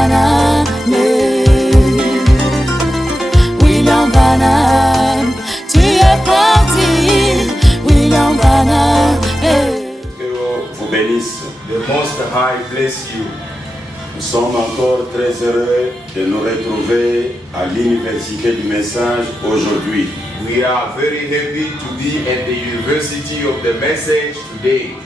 Branham, William Branham, tu es parti, William Branham. Que vous bénisse. The Most High bless you. Nous sommes encore très heureux de nous retrouver à l'Université du Message aujourd'hui. We are very happy to be at the University of the Message today.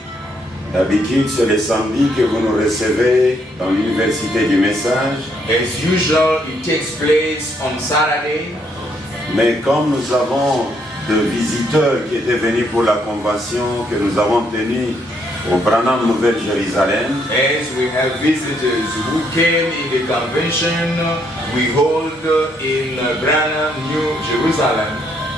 D'habitude, c'est le samedi que vous nous recevez dans l'Université du Message. As usual, it takes place on Saturday. Mais comme nous avons de visiteurs qui étaient venus pour la convention que nous avons tenue au Branham Nouvelle-Jérusalem, As we have visitors who came in the convention we hold in Branham, New Jerusalem.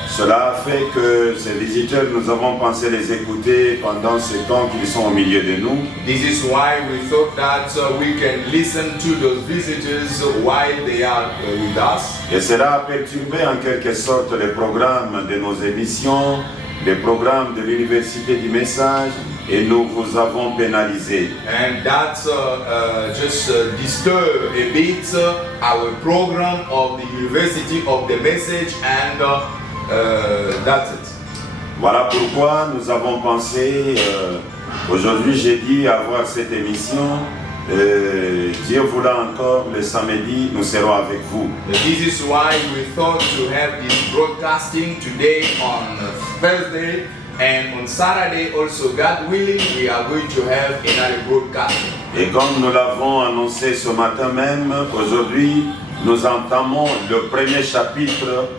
cela a fait que ces visiteurs, nous avons pensé les écouter pendant ce temps qu'ils sont au milieu de nous. This is why we thought that we can listen to those visitors while they are with us. Et cela a perturbé en quelque sorte le programme de nos émissions, le programme de l'Université du Message, et nous vous avons pénalisé. And that just disturbed a bit our program of the University of the Message, and that's it. Voilà pourquoi nous avons pensé, aujourd'hui jeudi, avoir cette émission. Dieu voulant encore, le samedi, nous serons avec vous. This is why we thought to have this broadcasting today on Thursday, and on Saturday also, God willing, we are going to have another broadcasting. Et comme nous l'avons annoncé ce matin même, aujourd'hui, nous entamons le premier chapitre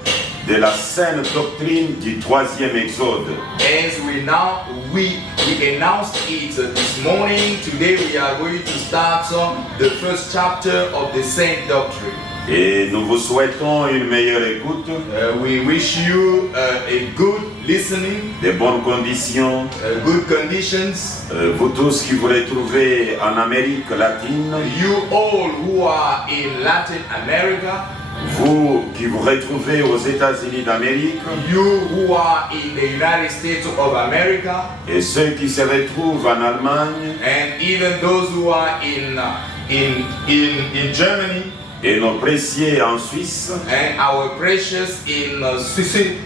de la saine doctrine du troisième exode. As we announced it this morning, today we are going to start the first chapter of the Saint Doctrine. Et nous vous souhaitons une meilleure écoute, We wish you a good listening, de bonnes conditions. good conditions. Vous tous qui vous retrouvez en Amérique latine, You all who are in Latin America, vous qui vous retrouvez aux États-Unis d'Amérique, you who are in the United States of America, et ceux qui se retrouvent en Allemagne, and even those who are in Germany, et nos précieux en Suisse, and our precious in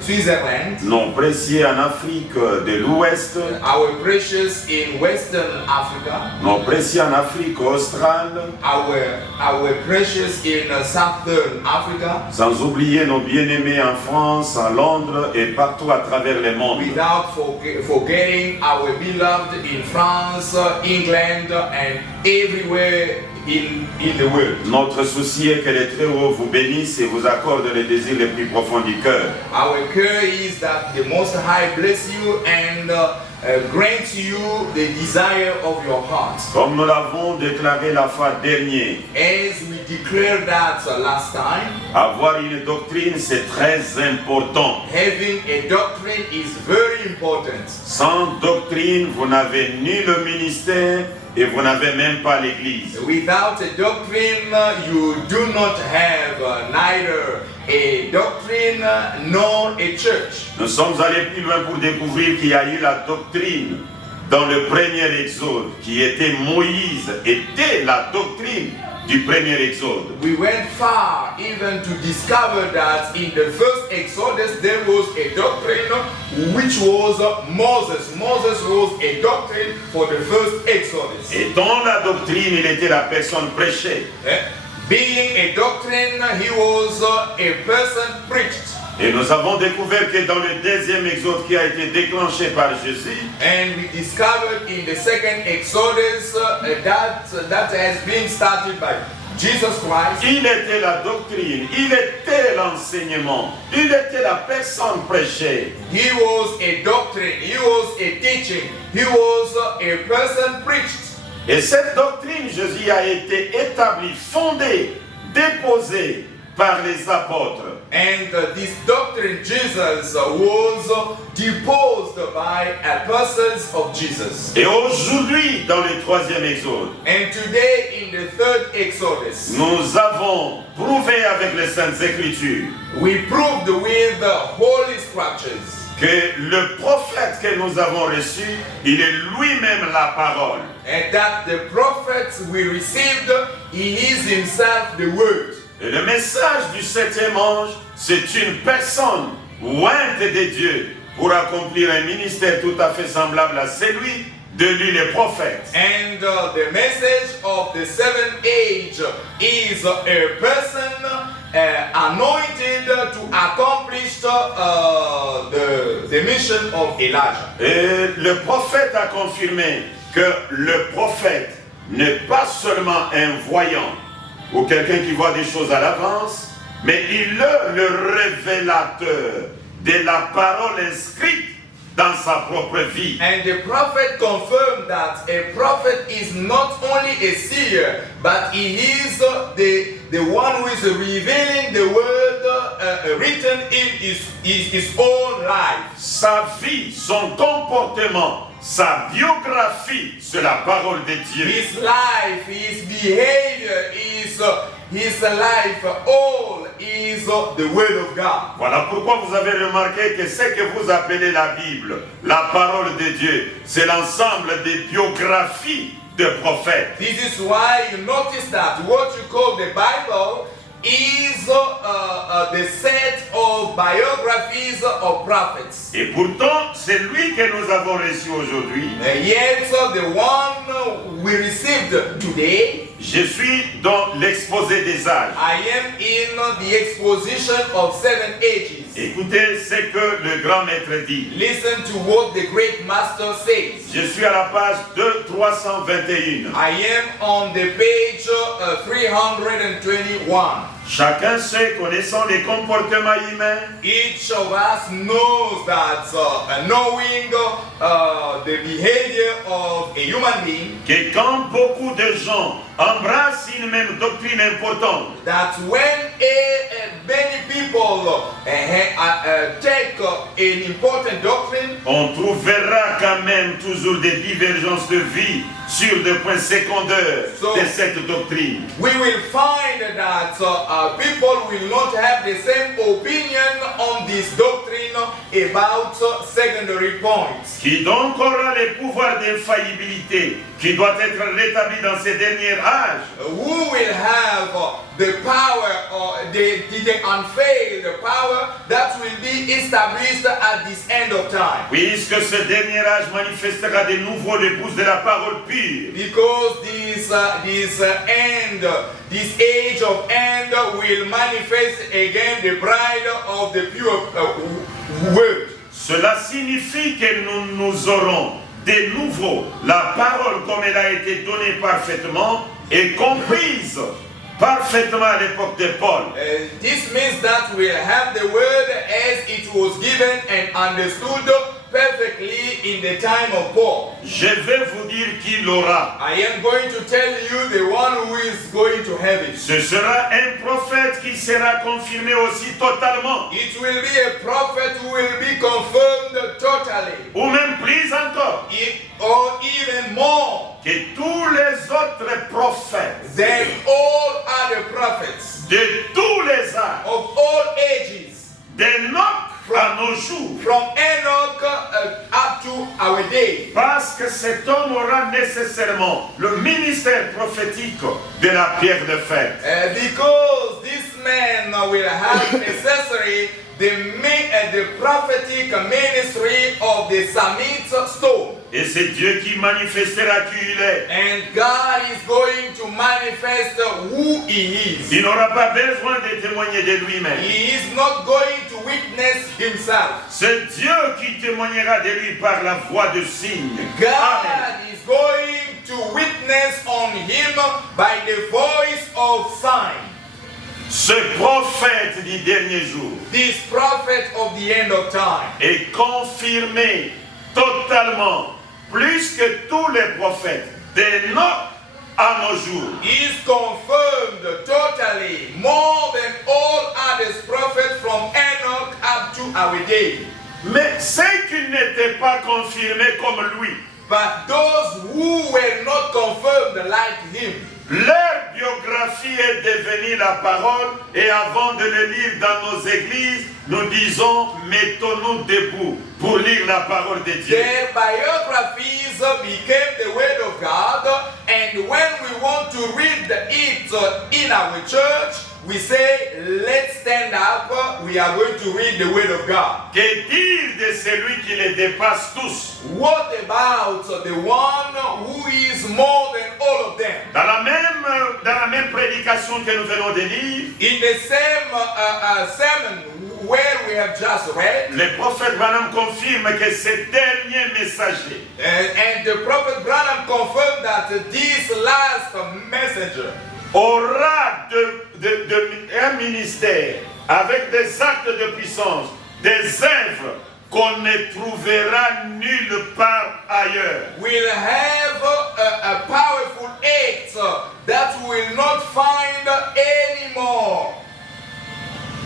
Switzerland, nos précieux en Afrique de l'Ouest, our precious in Western Africa, nos précieux en Afrique australe, our precious in Southern Africa, sans oublier nos bien-aimés en France, en Londres et partout à travers le monde. without forgetting our beloved in France, England, and everywhere in the world. Notre souci est que les Très-Hauts vous bénissent et vous accordent les désirs les plus profonds du cœur. Our care is that the Most High bless you and grant you the desire of your heart. Comme nous l'avons déclaré la fois dernière, As we declared that last time, avoir une doctrine c'est très important. having a doctrine is very important. Sans doctrine, vous n'avez ni le ministère et vous n'avez même pas l'église. Without a doctrine, you do not have neither a doctrine nor a church. Nous sommes allés plus loin pour découvrir qu'il y a eu la doctrine dans le premier exode, qui était Moïse, était la doctrine du premier exode. We went far even to discover that in the first Exodus there was a doctrine which was Moses. Moses was a doctrine for the first Exodus. Et dans la doctrine, il était la personne prêchée. Being a doctrine, he was a person preached. Et nous avons découvert que dans le deuxième exode qui a été déclenché par Jésus, And we discovered in the second Exodus that has been started by Jesus Christ. il était la doctrine, il était l'enseignement, il était la personne prêchée. He was a doctrine, he was a teaching, he was a person preached. Et cette doctrine, Jésus, a été établie, fondée, déposée par les apôtres. And this doctrine, Jesus was deposed by apostles of Jesus. Et aujourd'hui, dans le troisième exode, And today in the third Exodus, nous avons prouvé avec les Saintes Écritures we proved with the Holy Scriptures que le prophète que nous avons reçu, il est lui-même la parole. and that the prophets we received he is himself the Word. Et le message du 7e ange, c'est une personne ointe de Dieu pour accomplir un ministère tout à fait semblable à celui de lui, les prophètes. And the message of the seventh age is a person anointed to accomplish the mission of Elijah. Et le prophète a confirmé que le prophète n'est pas seulement un voyant ou quelqu'un qui voit des choses à l'avance, mais il est le révélateur de la parole inscrite dans sa propre vie. And the prophet confirmed that a prophet is not only a seer, but he is the one who is revealing the word written in his own life. Sa vie, son comportement, sa biographie, c'est la parole de Dieu. His life, his behavior, his life, all is the word of God. Voilà pourquoi vous avez remarqué que ce que vous appelez la Bible, la parole de Dieu, c'est l'ensemble des biographies de prophètes. This is why you notice that what you call the Bible is the set of biographies of prophets. Et pourtant, c'est lui que nous avons reçu aujourd'hui. Yet the one we received today, Je suis dans l'exposé des âges. I am in the exposition of 7 ages. Écoutez ce que le grand maître dit. Listen to what the great master says. Je suis à la page 2321. I am on the page 321. Chacun sait, connaissant les comportements humains, Each of us knows that knowing the behavior of a human being, que quand beaucoup de gens embrassent une même doctrine importante, that when many people take an important doctrine, on trouvera quand même toujours des divergences de vie sur des points secondaires de cette doctrine. we will find that people will not have the same opinion on this doctrine about secondary points. Qui donc aura le pouvoir d'infaillibilité qui doit être rétabli dans ces derniers âges? Who will have the power, the unfailed power that will be established at this end of time? Puisque ce dernier âge manifestera de nouveau l'épouse de la parole pure. Because this age of end will manifest again the bride of the pure word. Cela signifie que nous aurons de nouveau la parole comme elle a été donnée parfaitement et comprise parfaitement à l'époque de Paul. This means that we'll have the word as it was given and understood perfectly in the time of Paul. Je vais vous dire qui l'aura. I am going to tell you the one who is going to have it. Ce sera un prophète qui sera confirmé aussi totalement. It will be a prophet who will be confirmed totally. Ou même plus encore. Or even more Que tous les autres prophètes than all other prophets de tous les âges, of all ages, d'Enoch à nos jours. from Enoch up to our day. Parce que cet homme aura nécessairement le ministère prophétique de la pierre de fête. Because this man will have necessary the prophetic ministry of the Samit stone. Et c'est Dieu qui manifestera qui il est. And God is going to manifest who he is. Il n'aura pas besoin de témoigner de lui-même. He is not going to witness himself. C'est Dieu qui témoignera de lui par la voix de signe. God Amen. is going to witness on him by the voice of sign. Ce prophète du dernier jour This prophet of the end of time est confirmé totalement, plus que tous les prophètes d'Enoch à nos jours. is confirmed totally more than all other prophets from Enoch up to our day. Mais ceux qui n'étaient pas confirmés comme lui, But those who were not confirmed like him, leur biographie est devenue la parole et avant de le lire dans nos églises, nous disons mettons-nous debout pour lire la parole de Dieu. their biographies became the word of God, And when we want to read it in our church, we say, let's stand up, we are going to read the word of God. Que dire de celui qui les dépasse tous? What about the one who is more than all of them? Dans la même prédication que nous venons de lire, In the same sermon where we have just read, le prophète Branham confirme que ce dernier messager and the prophet Branham confirmed that this last messenger aura un ministère avec des actes de puissance, des œuvres qu'on ne trouvera nulle part ailleurs. will have a powerful act that we will not find anymore.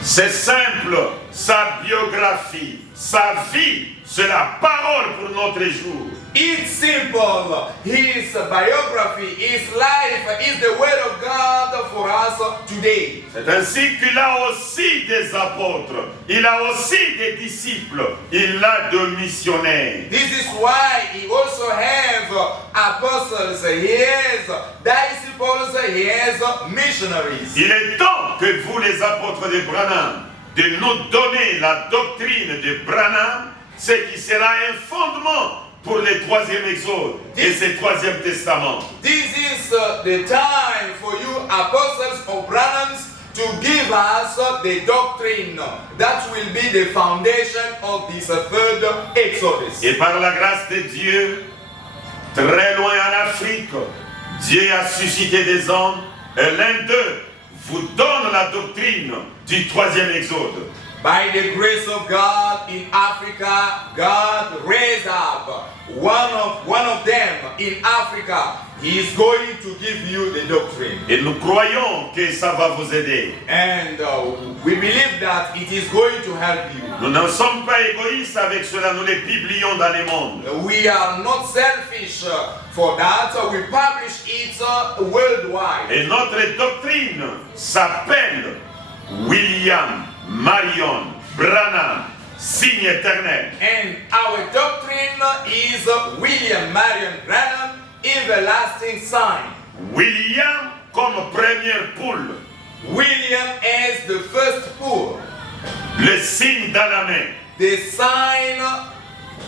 C'est simple, sa biographie, sa vie, c'est la parole pour notre jour. It's simple. His biography, his life is the word of God for us today. C'est ainsi qu'il a aussi des apôtres, il a aussi des disciples, il a de missionnaires. This is why he also has apostles, he has disciples, he has missionaries. Il est temps que vous, les apôtres de Branham, de nous donner la doctrine de Branham, ce qui sera un fondement pour le troisième exode et ce troisième testament. This is the time for you apostles of Branham to give us the doctrine that will be the foundation of this third Exodus. Et par la grâce de Dieu, très loin en Afrique, Dieu a suscité des hommes et l'un d'eux vous donne la doctrine du troisième exode. By the grace of God in Africa, God raised up one of them in Africa. He is going to give you the doctrine. Et nous croyons que ça va vous aider. And we believe that it is going to help you. Nous ne sommes pas égoïstes avec cela, nous les publions dans le monde. We are not selfish for that. We publish it worldwide. Et notre doctrine s'appelle William Marion Branham, signe éternel. And our doctrine is William Marion Branham, everlasting sign. William comme première poule, William as the first pool, le signe dans la main. the sign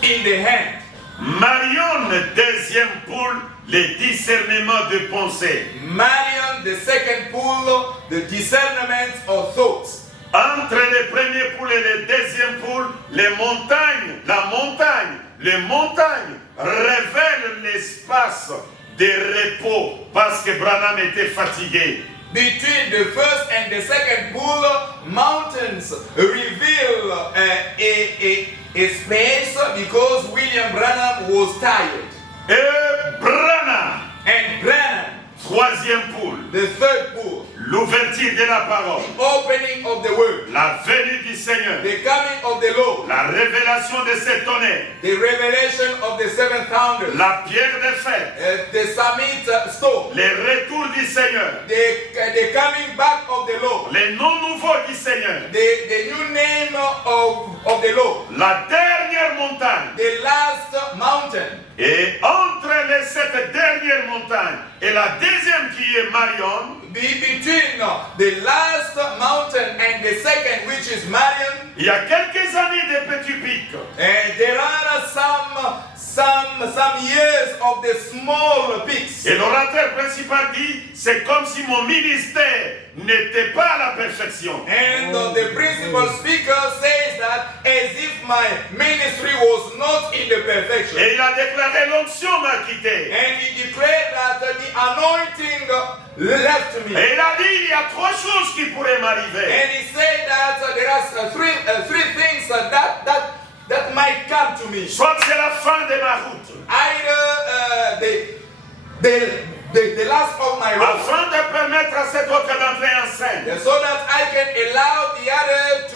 in the hand. Marion, deuxième poule, le discernement de pensée. Marion, the second pool, the discernment of thoughts. Entre les premiers poules et les deuxièmes poules, les montagnes révèlent l'espace de repos parce que Branham était fatigué. Between the first and the second pool, mountains reveal a space because William Branham was tired. Et Branham, And Branham, troisième poule, the third pool, l'ouverture de la parole, opening of the word, la venue du Seigneur, the coming of the Lord, la révélation de cet tonnerre, the revelation of the seven thunders, la pierre de fête, the summit stone, le retour du Seigneur, the coming back of the Lord, les noms nouveaux du Seigneur, the new name of the Lord, la dernière montagne. the last mountain. Et entre cette dernière montagne et la deuxième qui est Marion, Between the last mountain and the second, which is Marion, il y a quelques années de petits pics. there are some years of the small peaks. Et l'orateur principal dit, c'est comme si mon ministère n'était pas à la perfection. And the principal speaker says that as if my ministry was not in the perfection. Et il a déclaré, l'onction m'a quitté. And he declared that the anointing left me. Et il a dit, il y a trois choses qui pourraient m'arriver. And he said that there are three things that might come to me. Soit c'est la fin de ma route, Either the last of my road, afin de permettre à cet autre d'entrer en scène. so that I can allow the other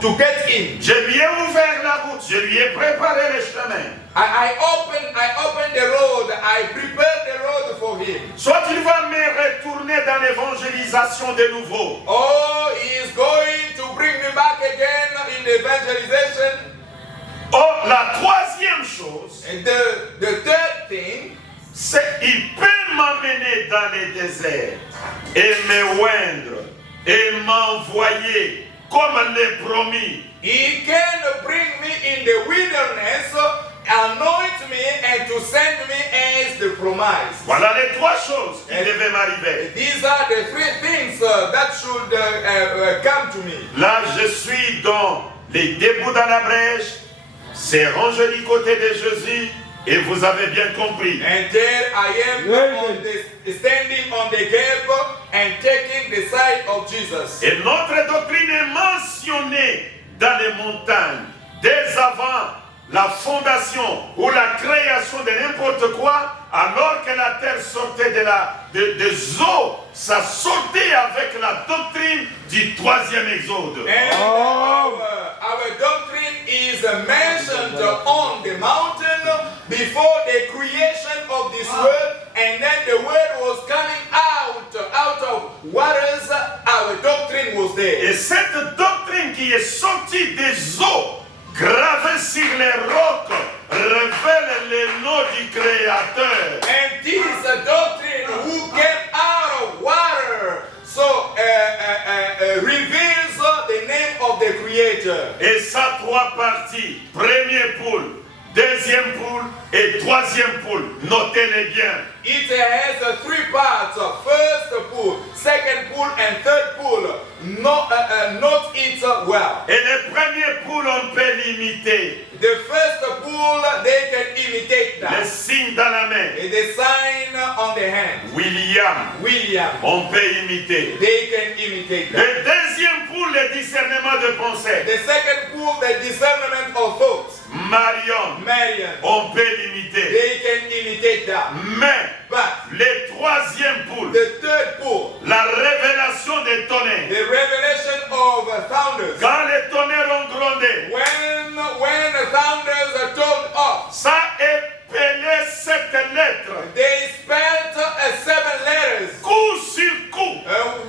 to get in. Je lui ai ouvert la route, je lui ai préparé le chemin. I opened the road. I prepared the road for him. Soit il va me retourner dans l'évangélisation de nouveau. Oh, he is going to bring me back again in the evangelization. Oh, la troisième chose, And the third thing, il peut m'emmener dans les déserts et me oindre et m'envoyer comme l'est promis. He can bring me in the wilderness, anoint me, and to send me as the promise. Voilà les trois choses qui devaient m'arriver. These are the three things that should come to me. Là, je suis dans les débouts dans la brèche, c'est rangé du côté de Jésus, et vous avez bien compris. And there I am standing on the gap and taking the side of Jesus. Et notre doctrine est mentionnée dans les montagnes, dès avant la fondation ou la création de n'importe quoi, alors que la terre sortait des eaux, ça sortait avec la doctrine du troisième exode. And our doctrine is mentioned on the mountain before the creation of this world, and then the word was coming out of waters. Our doctrine was there. Et cette doctrine qui est sortie des eaux, gravée sur les rocs, révèle le nom du Créateur. And this doctrine who came out of water, so reveals the name of the Creator. Et ça, trois parties. Première poule, deuxième poule et troisième poule. Notez-les bien. It has three parts: first pool, second pool, and third pool. Note it well. Et les premières poules, on peut l'imiter. The first pool, they can imitate Le that. signe dans la main. The sign on the hand. William. On peut imiter. They can imitate that. Le deuxième poule, le discernement de pensée. The second pool, the discernment of thoughts. Marion. On peut l'imiter. They can imitate that. Mais But le troisième poule, the third pool, la révélation des tonnerres. the revelation of thunders. Quand les tonnerres ont grondé, When the thunders are told off, ça épelait cette lettre. they spelled 7 letters, Coup sur coup.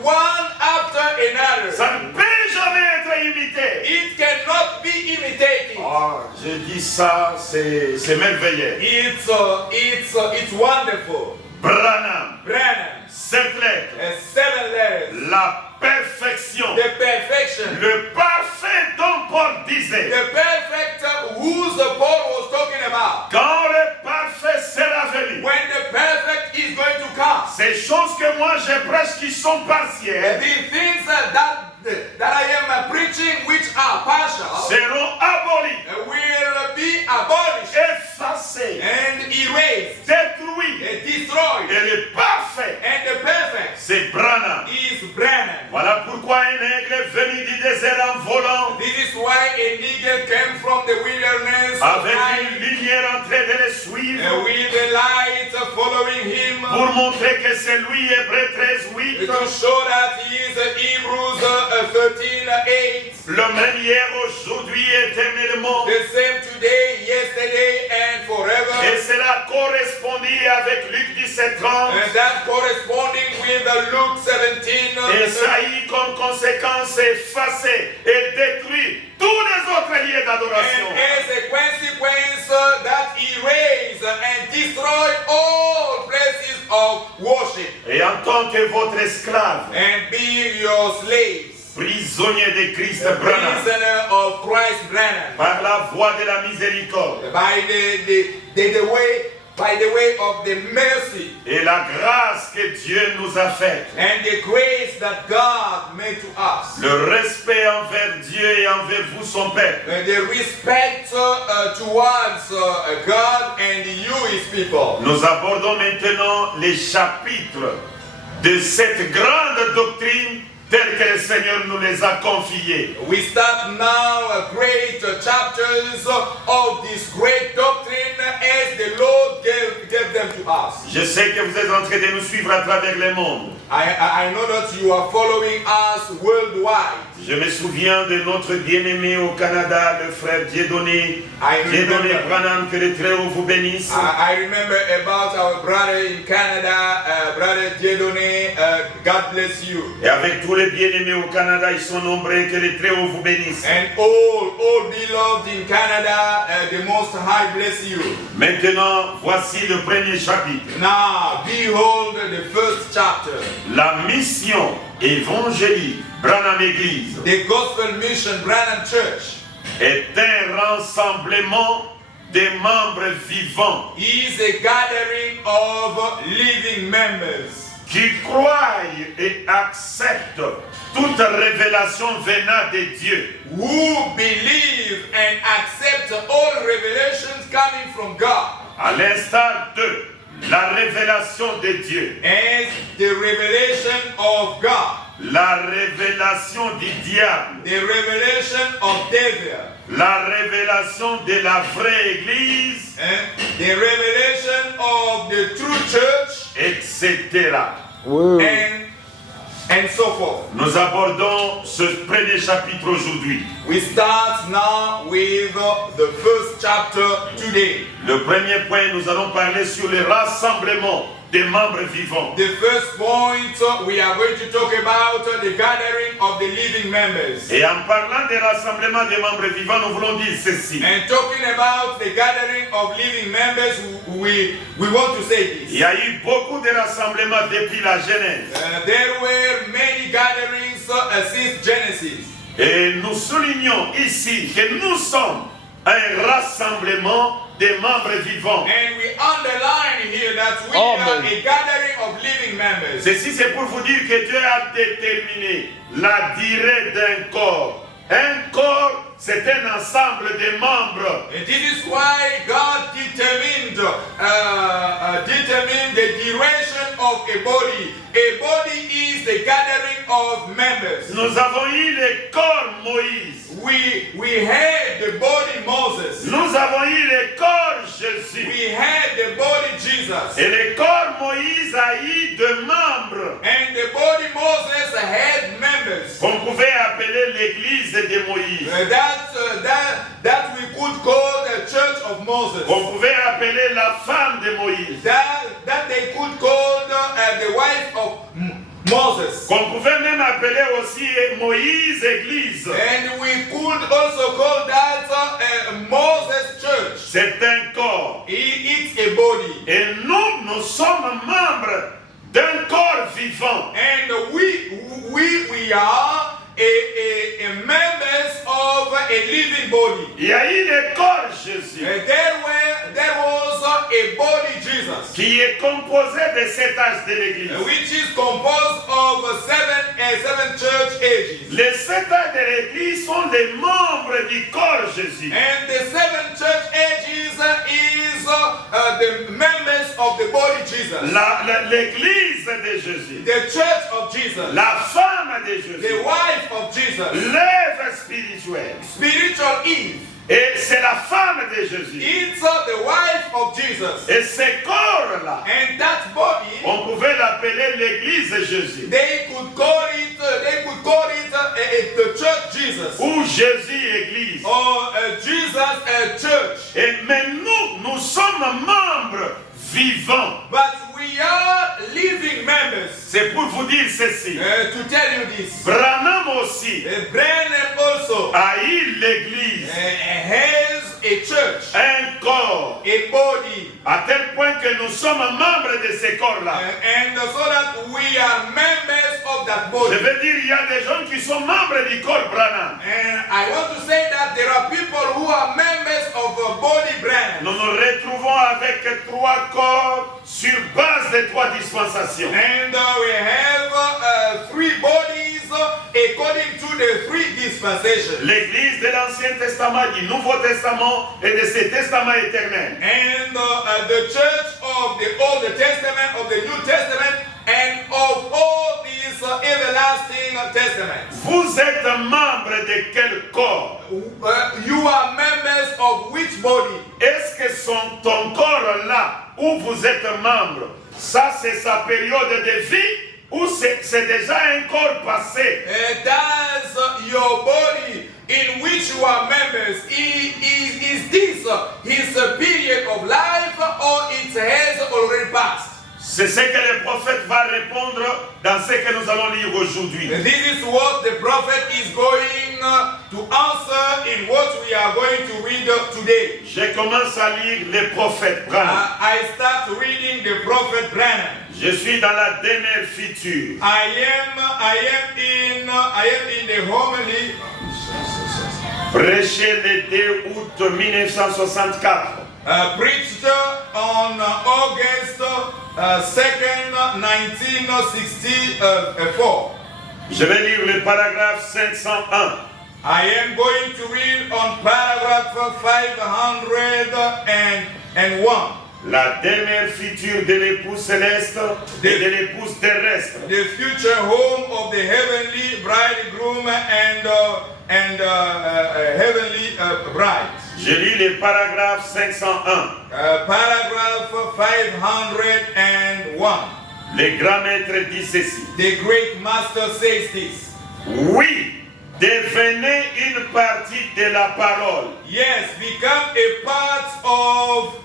one after another. Ça ne peut jamais être imité. It cannot be imitated. Ah, je dis ça, c'est merveilleux. It's wonderful. Branham, Branham, cette lettre, 7 letters. la perfection, The perfection. le parfait dont Paul disait. The perfect whose Paul was talking about. Quand le parfait sera venu, When the perfect is going to come. ces choses que moi je prêche qui sont partielles The things that I am preaching, which are partial, seront abolies, will be abolished effacées, and erased détruites. and destroyed. Et le parfait, And the perfect c'est Branham. is Branham. Voilà pourquoi un aigle est venu du désert en volant, This is why an eagle came from the wilderness avec flying, une lumière en train de le suivre, with the light following him, pour montrer que c'est lui, Hébreux 13:8. to show that he is Hebrews 13:8. Le même hier, aujourd'hui, éternellement. The same today, yesterday, and forever. Et cela correspondait avec Luc 17:30. And that corresponding with Luke 17. Et ça a eu comme conséquence effacé et détruit tous les autres lieux d'adoration. And as a consequence, that erase and destroy all places of worship. Et en tant que votre esclave, And being your slaves, prisonnier de Christ the Branham, prisoner of Christ Branham, par la voie de la miséricorde by the way of the mercy et la grâce que Dieu nous a faite, and the grace that God made to us. le respect envers Dieu et envers vous, son peuple. And the respect towards God and you, His people. Nous abordons maintenant les chapitres de cette grande doctrine telle que le Seigneur nous les a confiés. We start now great chapters of this great doctrine as the Lord gave them to us. Je sais que vous êtes en train de nous suivre à travers le monde. I know that you are following us worldwide. Je me souviens de notre bien-aimé au Canada, le frère Dieudonné Branham, que le Très-Haut vous bénisse. I remember about our brother in Canada, brother Dieudonné, God bless you. Et avec tous les bien-aimés au Canada, ils sont nombreux, que le Très-Haut vous bénisse. And all beloved in Canada, the Most High bless you. Maintenant, voici le premier chapitre. Now, behold the first chapter. La mission évangélique Branham Église The Gospel Mission Branham Church est un rassemblement des membres vivants is a gathering of living members qui croient et acceptent toute révélation venant de Dieu. who believe and accept all revelations coming from God, À l'instar de la révélation de Dieu, as the revelation of God, la révélation du diable, the revelation of devil, la révélation de la vraie Église, and the revelation of the true church, etc. and so forth. Nous abordons ce premier chapitre aujourd'hui. We start now with the first chapter today. Le premier point, nous allons parler sur le rassemblement des membres vivants. The first point, we are going to talk about the gathering of the living members. Et en parlant des rassemblements des membres vivants, nous voulons dire ceci. And talking about the gathering of living members, we want to say this. Il y a eu beaucoup de rassemblements depuis la Genèse. There were many gatherings since Genesis. Et nous soulignons ici que nous sommes un rassemblement des membres vivants. And we underline here that we are a gathering of living members. Ceci, c'est pour vous dire que Dieu a déterminé la durée d'un corps. Un corps, c'est un ensemble de membres. And this is why God determined the duration of a body. A body is the gathering of members. Nous avons eu le corps Moïse. We had the body Moses. Nous avons eu le corps Jésus. We had the body Jesus. Et le corps Moïse a eu deux membres And the body Moses had members. qu'on pouvait appeler l'église de Moïse. That we could call the church of Moses. On pouvait appeler la femme de Moïse. That they could call the wife of Moses. Qu'on pouvait même appeler aussi Moïse Église. And we could also call that Moses Church. C'est un corps. It's a body. Et nous sommes membres d'un corps vivant. And we are a members of a living body. Il y a eu le corps Jésus. There was a body Jesus, qui est composé de 7 âges de l'église. which is composed of seven church ages. Les 7 âges de l'église sont les membres du corps Jésus. And the 7 church ages is the members of the body Jesus. L'église de Jésus. The church of Jesus. La femme de Jésus. The wife of Jesus. L'œuvre spirituelle. Spiritual Eve. Et c'est la femme de Jésus. It's the wife of Jesus. Et ce corps-là, And that body, on pouvait l'appeler l'église de Jésus. they could call it the church Jesus. Ou Jésus église. Or Jesus church. Et mais nous sommes membres vivants. But we are living members. C'est pour vous dire ceci. To tell you this. Branham aussi Branham also a eu l'église, has a church, un corps, a body, à tel point que nous sommes membres de ce corps-là. and so that we are members of that Je body. veux dire, il y a des gens qui sont membres du corps Branham. And I want to say that there are people who are members of a body Branham. Nous nous retrouvons avec 3 corps sur base de 3 dispensations. And we have 3 bodies according to the 3 dispensations. L'église de l'Ancien Testament, du Nouveau Testament et de ce Testament éternel. And the church of the Old Testament, of the New Testament, and of all these everlasting testaments. Vous êtes membre de quel corps? You are members of which body? Est-ce que ton corps là où vous êtes membre, ça c'est sa période de vie ou c'est déjà un corps passé? Does your body in which you are members, is this his period of life or it has already passed? C'est ce que le prophète va répondre dans ce que nous allons lire aujourd'hui. This is what the prophet is going to answer in what we are going to read today. Je commence à lire le prophète Branham. I start reading the prophet Branham. Je suis dans la dernière feature. I am in the homily Prêché le 2 août 1964. Preached on August 2nd, 1964. Je vais lire le paragraphe 501. I am going to read on paragraph 501. La dernière feature de l'épouse céleste et de l'épouse terrestre. The future home of the heavenly bridegroom and heavenly bride. Je lis le paragraphe 501. Paragraph 501. Le grand maître dit ceci. The great master says this. Oui, devenez une partie de la parole. Yes, become a part of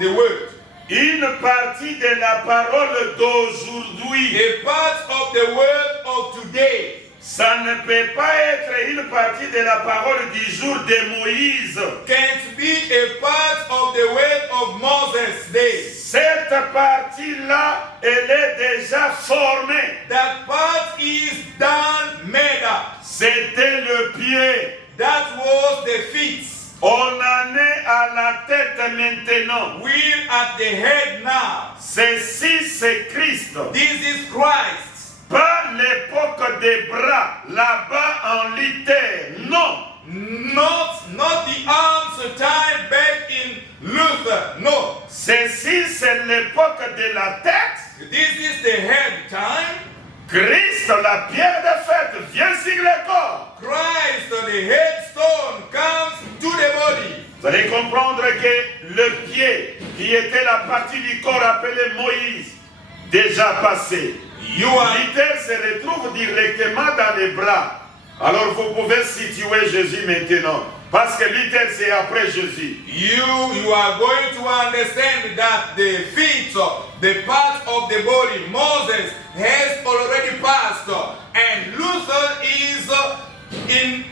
the word. Une partie de la parole d'aujourd'hui. A part of the word of today. Ça ne peut pas être une partie de la parole du jour de Moïse. Can't be a part of the word of Moses' day. Cette partie-là, elle est déjà formée. That part is done, made up. C'était le pied. That was the feet. On en est à la tête maintenant. We're at the head now. Ceci, c'est Christ. This is Christ. Pas l'époque des bras, là-bas en litère. Non. Not the arms tied back in Luther. No. Ceci, c'est l'époque de la tête. This is the head time. Christ, la pierre de fête, vient sur le corps. Christ, the headstone, comes to the body. Vous allez comprendre que le pied, qui était la partie du corps appelée Moïse, déjà passé. L'itère se retrouve directement dans les bras. Alors vous pouvez situer Jésus maintenant. Parce que l'itère c'est après Jésus. You are going to understand that the feet, the part of the body, Moses has already passed. And Luther is in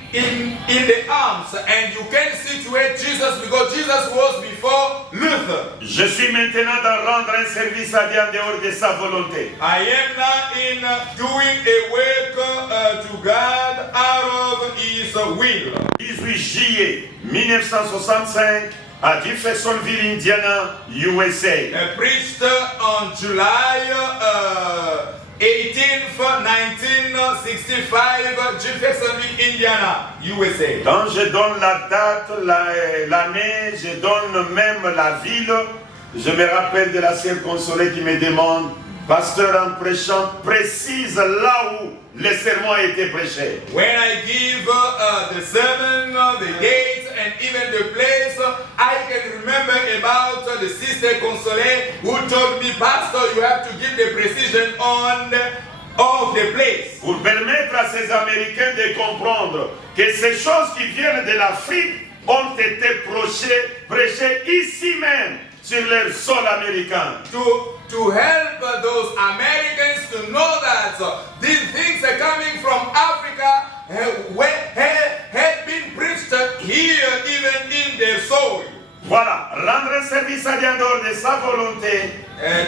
the arms. And you can situate Jesus because Jesus was before Luther. Je suis maintenant dans rendre un service à Dieu en dehors de sa volonté. I am now in doing a work to God out of His will. 18 juillet 1965 à Jeffersonville, Indiana, USA. Preached on July 18th, 1965, Jeffersonville, Indiana, USA. Quand je donne la date, l'année, je donne même la ville, je me rappelle de la sœur Consolée qui me demande, pasteur en prêchant, précise là où le sermon a été prêché. When I give the sermon, the date, and even the place, I can remember about the sister Consolée who told me, Pastor, you have to give the precision of the place. Pour permettre à ces Américains de comprendre que ces choses qui viennent de l'Afrique ont été prêchées ici même, sur le sol américain. To help those Americans to know that these things are coming from Africa had been preached here, even in their soul. Voilà, rendre un service à Dieu en dehors de sa volonté.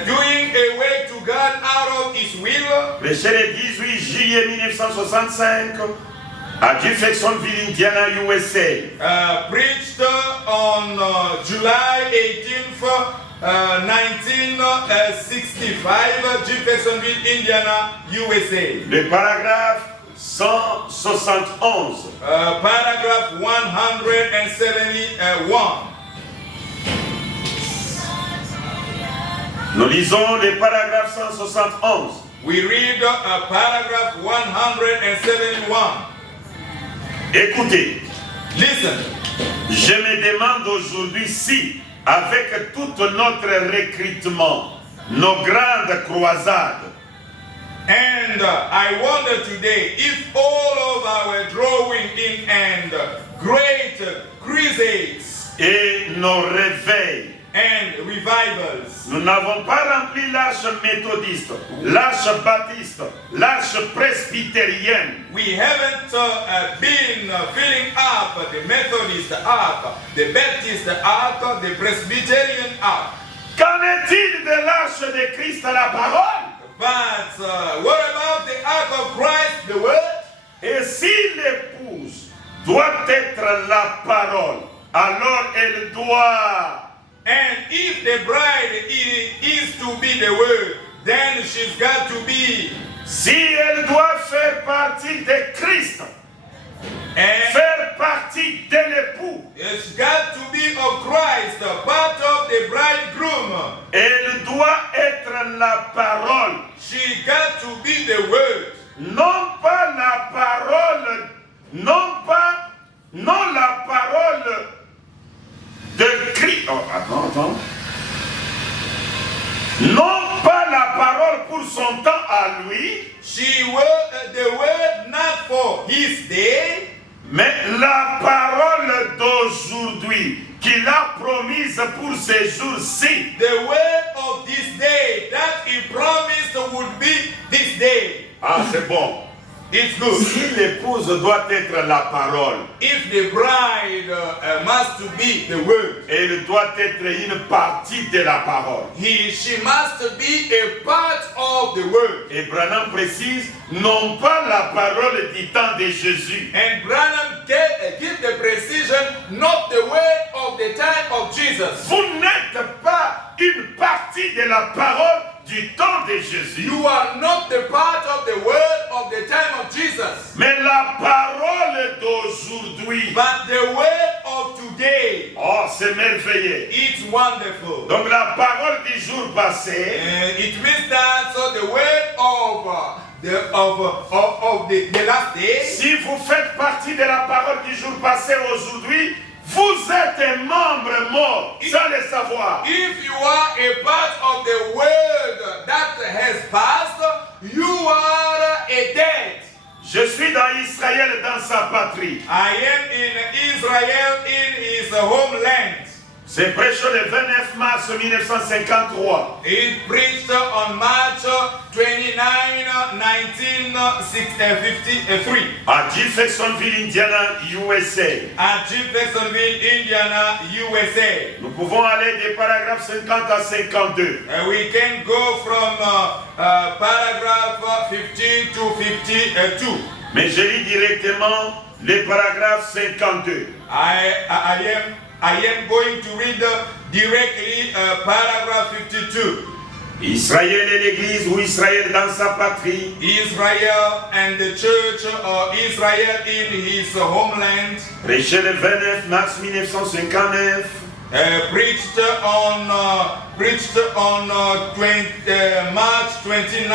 Doing a way to God out of His will. Prêché le 18 juillet 1965 à Jeffersonville, Indiana, USA. Preached on July 18th, 1965, Jeffersonville, Indiana, USA. Le paragraphe 171. Paragraph 171. Nous lisons le paragraphe 171. We read paragraph 171. Écoutez. Listen. Je me demande aujourd'hui si, avec tout notre recrutement, nos grandes croisades, And I wonder today if all of our drawing in and great crusades et nos réveils. and revivals, Nous n'avons pas rempli l'arche méthodiste, l'arche baptiste, l'arche presbytérienne. we haven't been filling up the Methodist ark, the Baptist ark, the Presbyterian ark. Qu'en est-il de l'arche de Christ à la parole? But what about the ark of Christ, the word? Et si l'épouse doit être la parole, alors elle doit... And if the bride is to be the word, then she's got to be. Si elle doit faire partie de Christ, And faire partie de l'époux, it's got to be of Christ, part of the bridegroom. elle doit être la parole. She got to be the word. Non pas la parole, non la parole de Christ. Oh, attends. Non pas la parole pour son temps à lui, She were the word not for his day, mais la parole d'aujourd'hui qu'il a promise pour ces jours-ci. the word of this day that he promised would be this day. Ah, c'est bon. It's good. Si l'épouse doit être la parole, If the bride must to be the word, elle doit être une partie de la parole. she must be a part of the word. Et Branham précise, non pas la parole du temps de Jésus. And Branham give the precision, not the word of the time of Jesus. Vous n'êtes pas une partie de la parole du temps de Jésus. You are not the part of the word of the time of Jesus, Mais la parole d'aujourd'hui, but the word of today. oh, c'est merveilleux. It's wonderful. Donc la parole du jour passé, And it means that the word of the last day. si vous faites partie de la parole du jour passé aujourd'hui, vous êtes un membre mort sans le savoir. If you are a part of the word that has passed, you are a dead. Je suis dans Israël dans sa patrie. I am in Israel in his homeland. C'est prêché le 29 mars 1953. He preached on March 29, 1953 À Jeffersonville, Indiana, USA. at Jeffersonville, Indiana, USA. Nous pouvons aller des paragraphes 50 à 52. We can go from paragraph 15 to 52. Mais je lis directement les paragraphes 52. I am going to read directly paragraph 52. Israël et l'Église ou Israël dans sa patrie. Israel and the church, or Israel in his homeland, Prêché le 29 mars 1959. preached on March 29,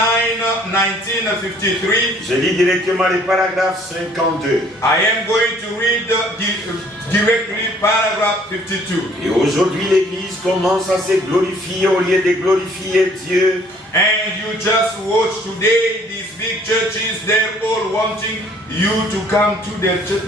1953. Je lis directement les paragraphes 52. I am going to read directly paragraph 52. Et aujourd'hui, l'Église commence à se glorifier au lieu de glorifier Dieu. And you just watch today these big churches, they're all wanting you to come to their church.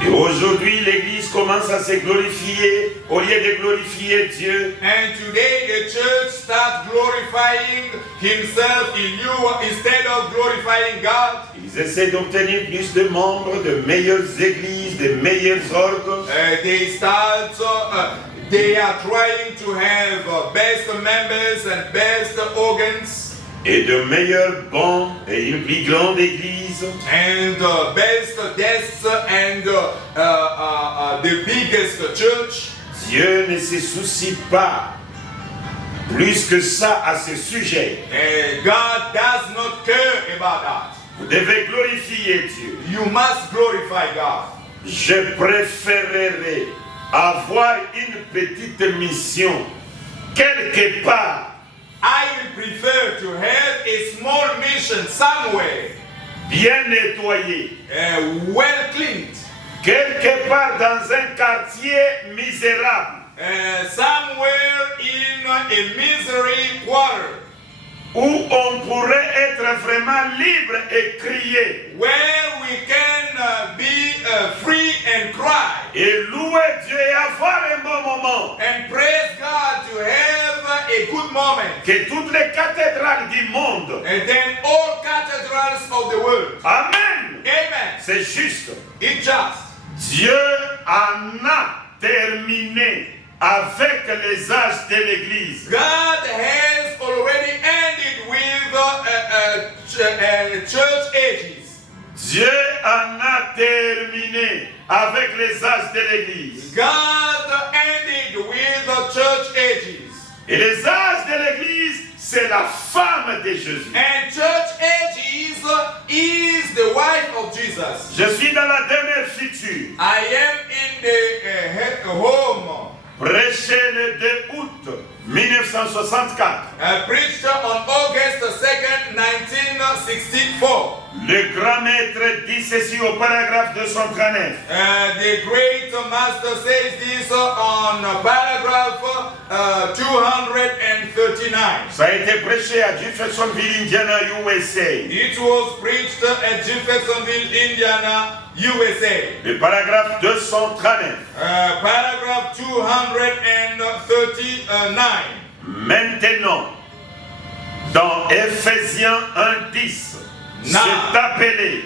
Et aujourd'hui, l'Église commence à se glorifier au lieu de glorifier Dieu. And today the church starts glorifying himself in you instead of glorifying God. Ils essaient d'obtenir plus de membres, de meilleures églises, de meilleurs orgues. They are trying to have best members and best organs. Et de meilleurs bancs et une plus grande église. And best desks and the biggest church. Dieu ne se soucie pas plus que ça à ce sujet. God does not care about that. Vous devez glorifier Dieu. You must glorify God. Je préférerais avoir une petite mission quelque part. I prefer to have a small mission somewhere, Bien nettoyé. well cleaned, Quelque part dans un quartier misérable. somewhere in a misery quarter. où on pourrait être vraiment libre et crier. where we can be free and cry Et louer Dieu et avoir un bon moment. and praise God to have a good moment. Que toutes les cathédrales du monde. And then all cathedrals of the world. Amen. Amen. C'est juste. It's just. Dieu en a terminé avec les âges de l'Église. God has already ended with church ages. Dieu en a terminé avec les âges de l'Église. God ended with the church ages. Et les âges de l'Église, c'est la femme de Jésus. And church ages is the wife of Jesus. Je suis dans la demeure future. I am in the home. Prêché le 2 août 1964. Preached on August 2nd, 1964. Le grand maître dit ceci au paragraphe 239. The great master says this on paragraph 239. Ça a été prêché à Jeffersonville, Indiana, USA. It was preached at Jeffersonville, Indiana, USA. Le paragraphe 239. Paragraph 239. Maintenant, dans Ephésiens 1:10, c'est appelé.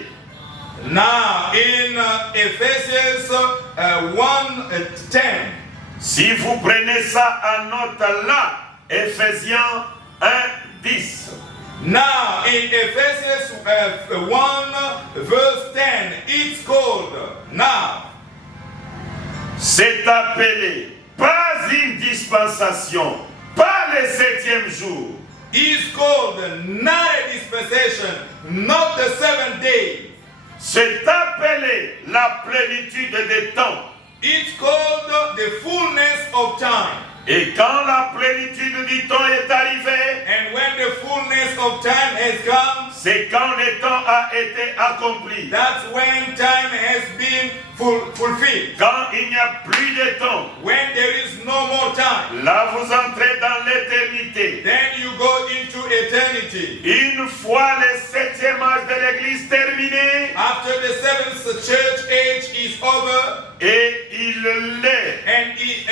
Now in Ephesians 1:10. Si vous prenez ça en note là, Ephésiens 1:10. Now in Ephesians 1 verse 10, it's called now. C'est appelé pas une dispensation, pas le 7e jour. Is called not a dispensation, not the 7th day. C'est appelé la plénitude des temps. It's called the fullness of time. Et quand la plénitude du temps est arrivée, And when the fullness of time has come, c'est quand le temps a été accompli. that's when time has been fulfilled. Quand il n'y a plus de temps, When there is no more time, là vous entrez dans l'éternité. then you go into eternity. Une fois le 7e âge de l'Église terminé, After the 7th church age is over, et il l'est, and it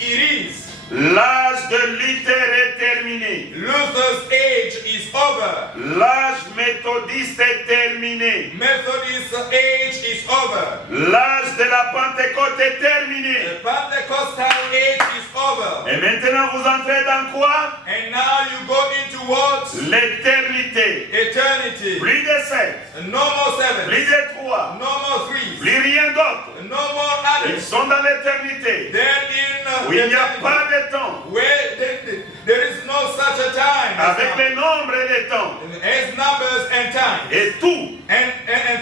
is, l'âge de Luther est terminé. Luther's age is over. L'âge méthodiste est terminé. Methodist age is over. L'âge de la Pentecôte est The terminé. Pentecostal age is over. Et maintenant vous entrez dans quoi? And now you go into what? L'éternité. Eternity. Plus de 7, No more plus 7. de 3, No more 3. plus rien d'autre. No more Ils others. sont dans l'éternité. They're in Où il n'y a eternity. pas de temps. Where there is no such a time as Avec now. les nombres et les temps. As numbers and time Et tout. and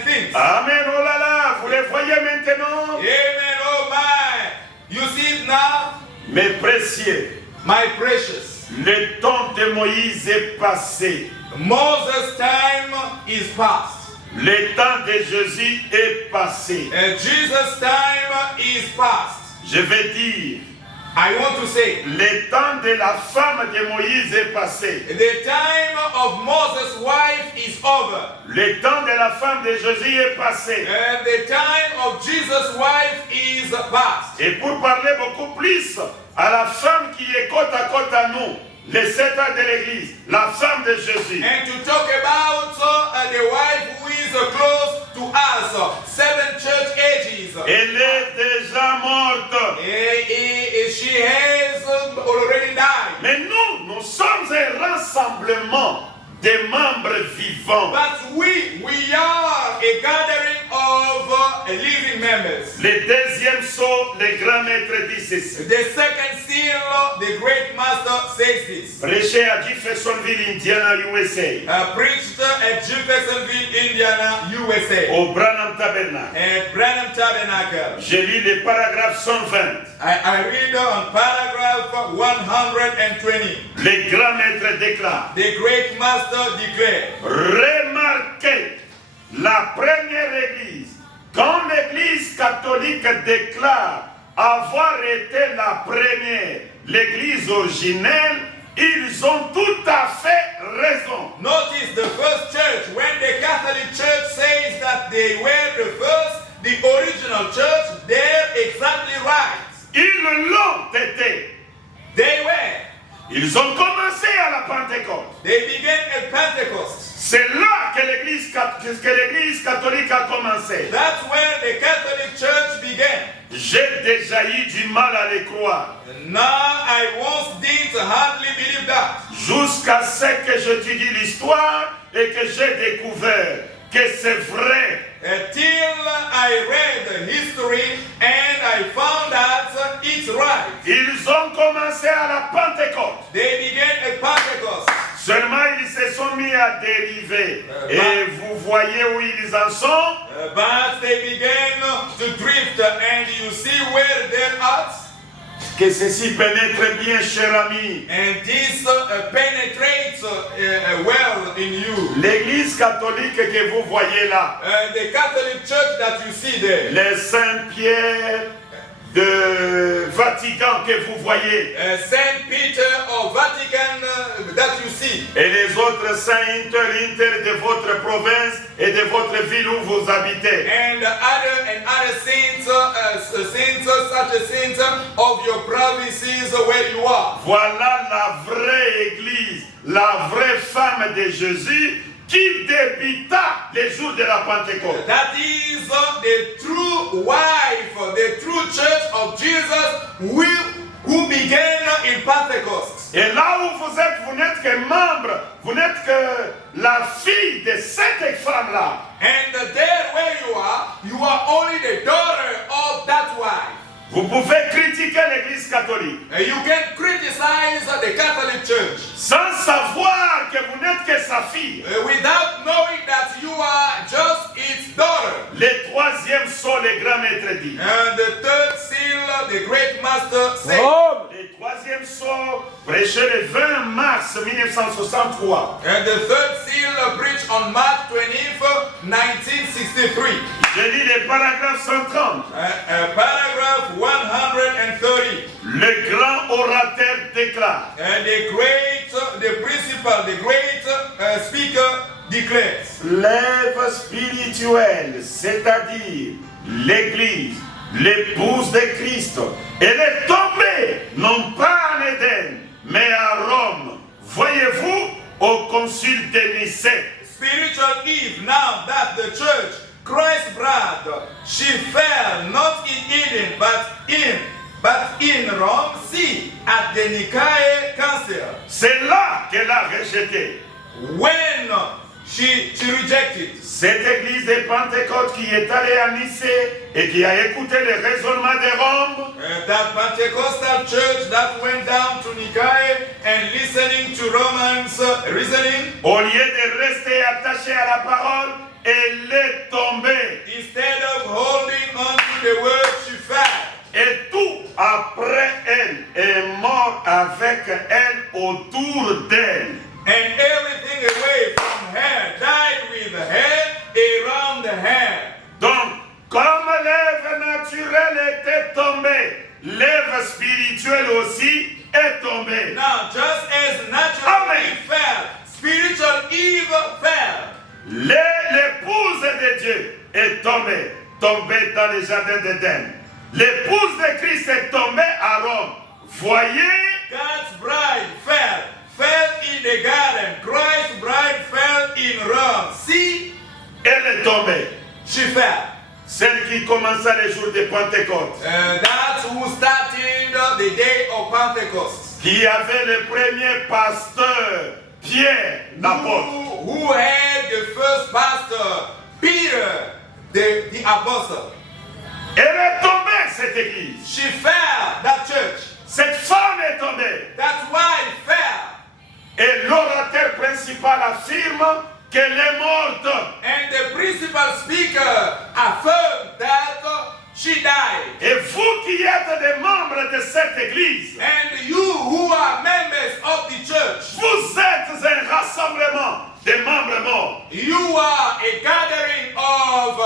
things. Amen. Oh là là. Vous les voyez maintenant? Amen. Oh my. You see it now? Mes précieux. My precious. Le temps de Moïse est passé. Moses' time is past. Le temps de Jésus est passé. Jesus' time is past. Je vais dire, I want to say, le temps de la femme de Moïse est passé. the time of Moses' wife is over. Le temps de la femme de Jésus est passé. And the time of Jesus' wife is past. Et pour parler beaucoup plus à la femme qui est côte à côte à nous, les 7 ans de l'Église, la femme de Jésus. And to talk about the wife who is close to us, 7 church ages. Elle est déjà morte. She has already died. Mais nous sommes un rassemblement des membres vivants. But we are a gathering of living members. Le deuxième saut, le grand maître dit ceci. The second seal, the great master says this. Prêché à Jeffersonville, Indiana, USA. Preached at Jeffersonville, Indiana, USA. Au Branham Tabernacle. At Branham Tabernacle. Je lis le paragraphe 120. I read on paragraph 120. Le grand maître déclare. The great master declared. Remarquez la première église. Quand l'église catholique déclare avoir été la première, l'église originelle, ils ont tout à fait raison. Notice the first church, when the Catholic Church says that they were the original church, they're exactly right. Ils l'ont été. They were. Ils ont commencé à la Pentecôte. They began at Pentecost. C'est là que l'Église catholique a commencé. That's where the Catholic Church began. J'ai déjà eu du mal à les croire. Now I once did hardly believe that. Jusqu'à ce que j'étudie l'histoire et que j'ai découvert que c'est vrai. Until I read the history and I found that it's right. Ils ont commencé à la Pentecôte. They began at Pentecost. Seulement ils se sont mis à dériver. Et vous voyez où ils en sont. But they began to drift, and you see where they're at. Que ceci pénètre bien, cher ami. And this penetrates well in you. L'Église catholique que vous voyez là. The Catholic Church that you see there. Les Saint-Pierre de Vatican que vous voyez. Saint Peter of Vatican that you see. Et les autres saints inter de votre province et de votre ville où vous habitez. And other saints, such as saints of your provinces where you are. Voilà la vraie Église, la vraie femme de Jésus qui débita les jours de la Pentecôte. That is the true wife, the true church of Jesus who began in Pentecost. Et là où vous êtes, vous n'êtes que membre, vous n'êtes que la fille de cette femme-là. And there where you are only the daughter of that wife. Vous pouvez critiquer l'Église catholique. You can criticize the Catholic Church sans savoir que vous n'êtes que sa fille. Without knowing that you are just its daughter. Le troisième sceau, le grand maître dit. And the third seal, the great master said. Oh, le troisième sceau, prêché le 20 mars 1963. And the third seal preached on March 20th, 1963. Je lis le paragraphe 130. Paragraph 130. Le grand orateur déclare. And the great speaker declares. L'œuvre spirituelle, c'est-à-dire l'Église, l'épouse de Christ, elle est tombée, non pas en Éden, mais à Rome. Voyez-vous, au concile de Nicée. Spiritual Eve, now that the church, Christ's bride, she fell not in Eden, but in Rome, see, at the Nicaea Council. C'est là qu'elle a rejeté. When she rejected. Cette église de Pentecôte qui est allée à Nicée et qui a écouté les raisonnements de Rome. That Pentecostal church that went down to Nicaea and listening to Romans reasoning. Au lieu de rester attaché à la parole, elle est tombée. Instead of holding on to the word, she fell. Et tout après elle est mort avec elle autour d'elle. And everything away from her died with her around her. Donc, comme l'œuvre naturelle était tombée, l'œuvre spirituelle aussi est tombée. Now, just as natural Eve fell, spiritual Eve fell. L'épouse de Dieu est tombée dans le jardin d'Éden. L'épouse de Christ est tombée à Rome. Voyez, God's bride fell in the garden. Christ's bride fell in Rome. See, elle est tombée. She fell. Celle qui commença les jours de Pentecôte. That's who started the day of Pentecost. Qui avait le premier pasteur, Pierre, l'apôtre. Who had the first pastor, Peter, the apostle. Elle est tombée, cette église. She fell, that church. Cette femme est tombée. That's why it fell. Et l'orateur principal affirme qu'elle est morte. And the principal speaker affirmed that she died. Et vous qui êtes des membres de cette église, and you who are members of the church, vous êtes un rassemblement de membres morts. You are a gathering of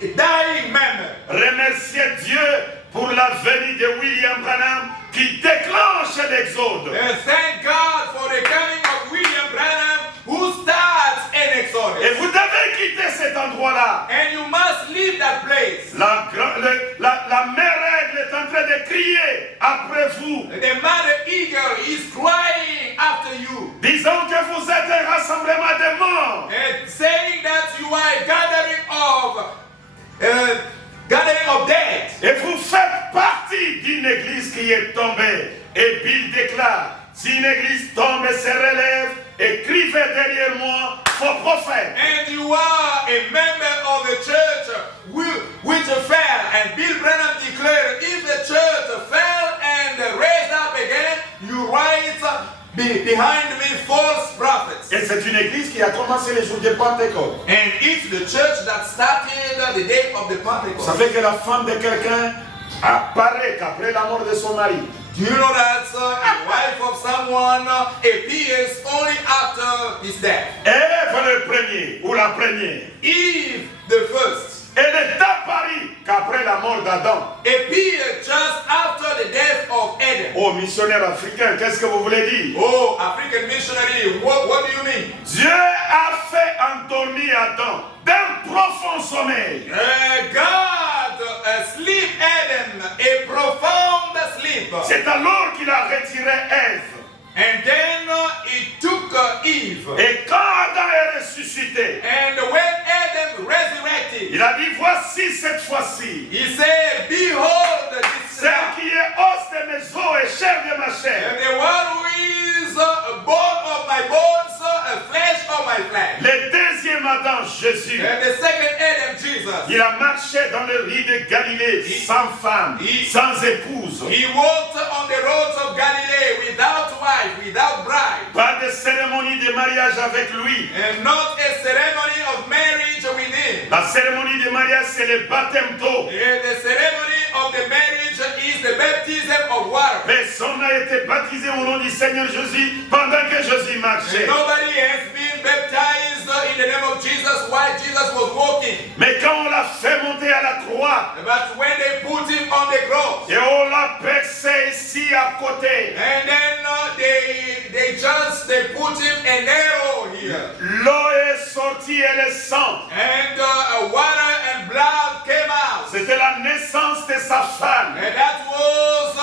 dying members. Remerciez Dieu pour la venue de William Branham qui déclenche l'exode. And thank God for the coming of William Branham, who starts an Et exodus. vous devez quitter cet endroit-là. And you must leave that place. La mère aigle est en train de crier après vous, The mother eagle is crying after you, disant que vous êtes un rassemblement de morts. and saying that you are a gathering of dead. Et vous faites partie d'une église qui est tombée. Et Bill déclare, si une église tombe et se relève, écrivez derrière moi vos prophètes. And you are a member of the church which fell. And Bill Branham declared, if the church fell and raised up again, you write behind me false prophets. Et c'est une église qui a commencé les jours de Pentecôte. And it's the church that started the day of the Vous Pentecost. savez que la femme de quelqu'un apparaît qu'après la mort de son mari. Do you know that a wife of someone appears only after his death? Ève le premier, ou la première. Eve, the first, Elle est apparue qu'après la mort d'Adam. appeared just after the death of Adam. Oh, missionnaire africain, qu'est-ce que vous voulez dire? Oh, African missionary, what do you mean? Dieu a fait endormir Adam d'un profond sommeil. God sleep Adam, a profound sleep. C'est alors qu'il a retiré Ève. And then he took Eve. Et quand Adam est ressuscité, And when Adam resurrected, il a dit, voici cette fois-ci, he said, behold this celle now. qui est os de mes os et chair de ma chair. And the one who is a bone of my bones, a flesh of my flesh. Le deuxième Adam, Jésus, And the second Adam, Jesus. il a marché dans le riz de Galilée sans femme, sans épouse. He walked on the roads of Galilee without wife, without bride, Pas de cérémonie de mariage avec lui. and not a ceremony of marriage with him. La cérémonie de mariage, c'est le baptême d'eau. And the ceremony of the marriage is the baptism of water. Personne n'a été baptisé au nom du Seigneur Jésus pendant que Jésus marchait. Nobody has been baptized in the name of Jesus while Jesus was walking. Mais quand on l'a fait monter à la croix, But when they put him on the cross, et on l'a percé ici à côté, and then they put him an arrow here, l'eau est sortie et le sang. and water and blood came out, C'était la naissance de sa femme. and that was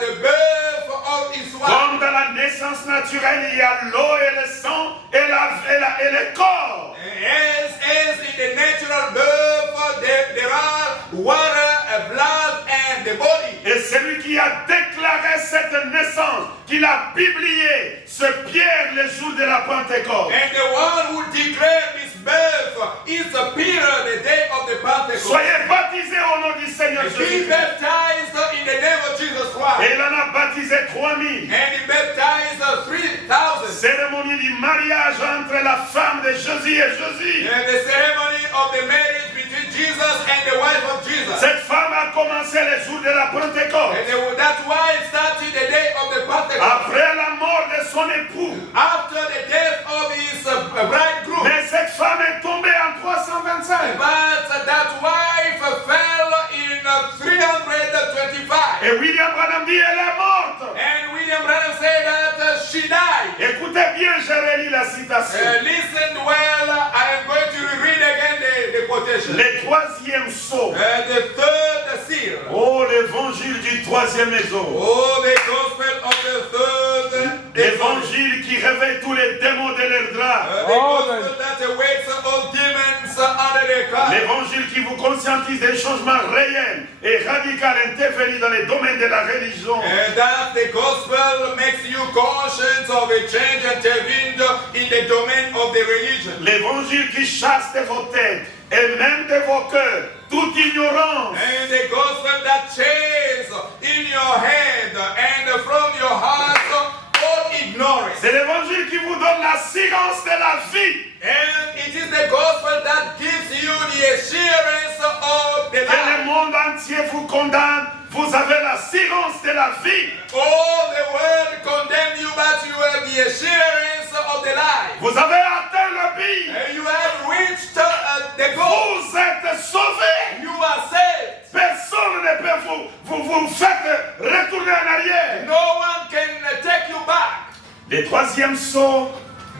the birth of his wife. Comme dans la naissance naturelle, il y a l'eau et le sang et le corps. As in the natural birth, there are water, blood, and the body. Et celui qui a déclaré cette naissance, qui l'a publié, c'est Pierre le jour de la Pentecôte. And the one who declared this birth is Peter, the day of the Pentecost. Soyez baptisés au nom du Seigneur Be Jésus. baptized in the name of Jesus Christ. Et il en a baptisé 3000. And he baptized 3,000. Cérémonie du mariage entre la femme de Jésus et Jésus. And the ceremony of the marriage between Jesus and the wife of Jesus. Cette femme a commencé le jour de la Pentecôte. And that wife started the day of the Pentecost. Après la mort de son époux. After the death of his bridegroom. Mais cette femme est tombée en 325. But that wife fell in 325. Et William Branham dit, elle est morte. And William Branham said that she died. Écoutez bien, je relis la citation. Listen well, I am going to read again the quotation. Le troisième sceau. The third seal. Oh, l'évangile du troisième exode. Oh, the gospel of the third. L'évangile qui réveille tous les démons de leur drap. The gospel that awaits all demons under their cover. L'évangile qui vous conscientise des changements réels et radicaux intervenus dans les domaines de la religion. And that the gospel makes you conscious of a change intervened in the domain of the religion. L'évangile qui chasse de vos têtes et même de vos cœurs toute ignorance. And the gospel that changes in your head and from your heart all ignorance. C'est l'évangile qui vous donne l'assurance de la vie. And it is the gospel that gives you the assurance of the Que life. le monde entier vous condamne, vous avez l'assurance de la vie. All the world condemn you, but you have the assurance of the life. Vous avez atteint le but. And you have reached the goal. Vous êtes sauvés. You are saved. Personne ne peut vous faire retourner en arrière troisième sceau,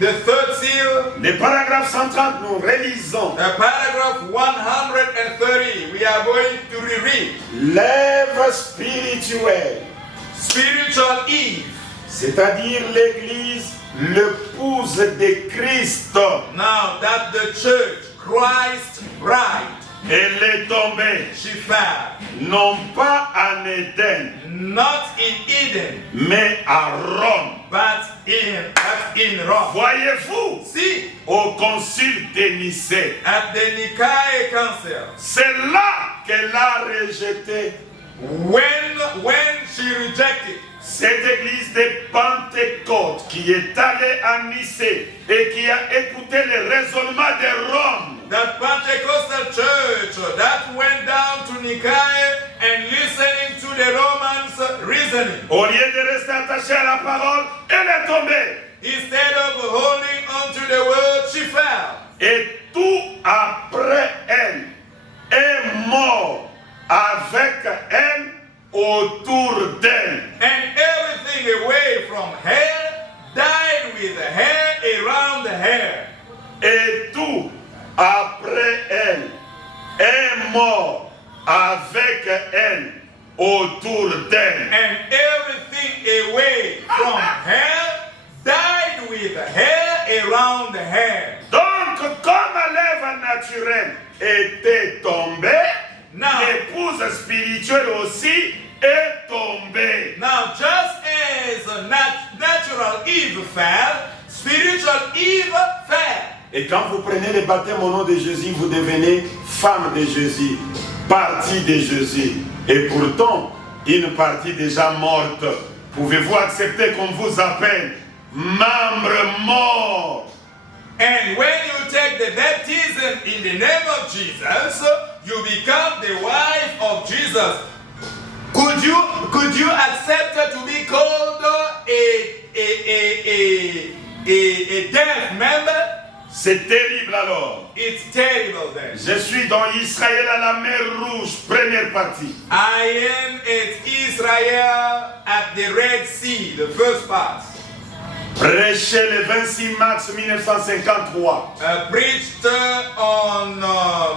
The third seal, le paragraphe 130, nous relisons. paragraph 130. We are going to reread. L'Ève spirituelle, Spiritual Eve. c'est-à-dire l'Église, l'épouse de Christ. Now that the church, Christ's bride, Elle est tombée, she fell. non pas en Éden, Not in Eden, mais à Rome. but in Rome. Voyez-vous, See, au concile de Nicée, at the Nicaea Council, c'est là qu'elle a rejeté when she rejected cette église de Pentecôte qui est allée à Nicée et qui a écouté le raisonnement de Rome. that Pentecostal church that went down to Nicaea and listening to the Romans' reasoning. Au lieu de rester attaché à la parole, elle est tombée. Instead of holding on to the word, she fell. Et tout après elle est mort avec elle, autour d'elle. And everything away from her died with her around her. Et tout après elle est mort avec elle, autour d'elle. And everything away from her died with her around her. Donc, comme l'Ève naturelle était tombée, Now, l'épouse spirituelle aussi est tombée. now just as a natural Eve fell, spiritual Eve fell. Et quand vous prenez le baptême au nom de Jésus, vous devenez femme de Jésus, partie de Jésus. Et pourtant, une partie déjà morte. Pouvez-vous accepter qu'on vous appelle membre mort? And when you take the baptism in the name of Jesus, you become the wife of Jesus. Could you accept to be called a deaf member? C'est terrible alors. It's terrible then. Je suis dans Israël à la mer Rouge, première partie. I am at Israel at the Red Sea, the first part. Prêché le 26 mars 1953. Preached on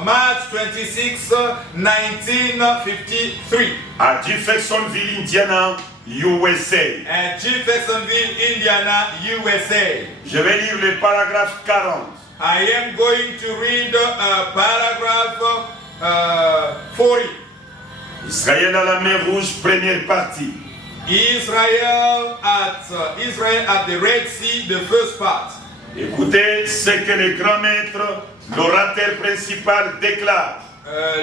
March 26, 1953 À Jeffersonville, Indiana, USA. at Jeffersonville, Indiana, USA. Je vais lire le paragraphe 40. I am going to read paragraph 40. Israël à la mer Rouge, première partie. Israel at the Red Sea, the first part. Écoutez ce que le grand maître, l'orateur principal, déclare.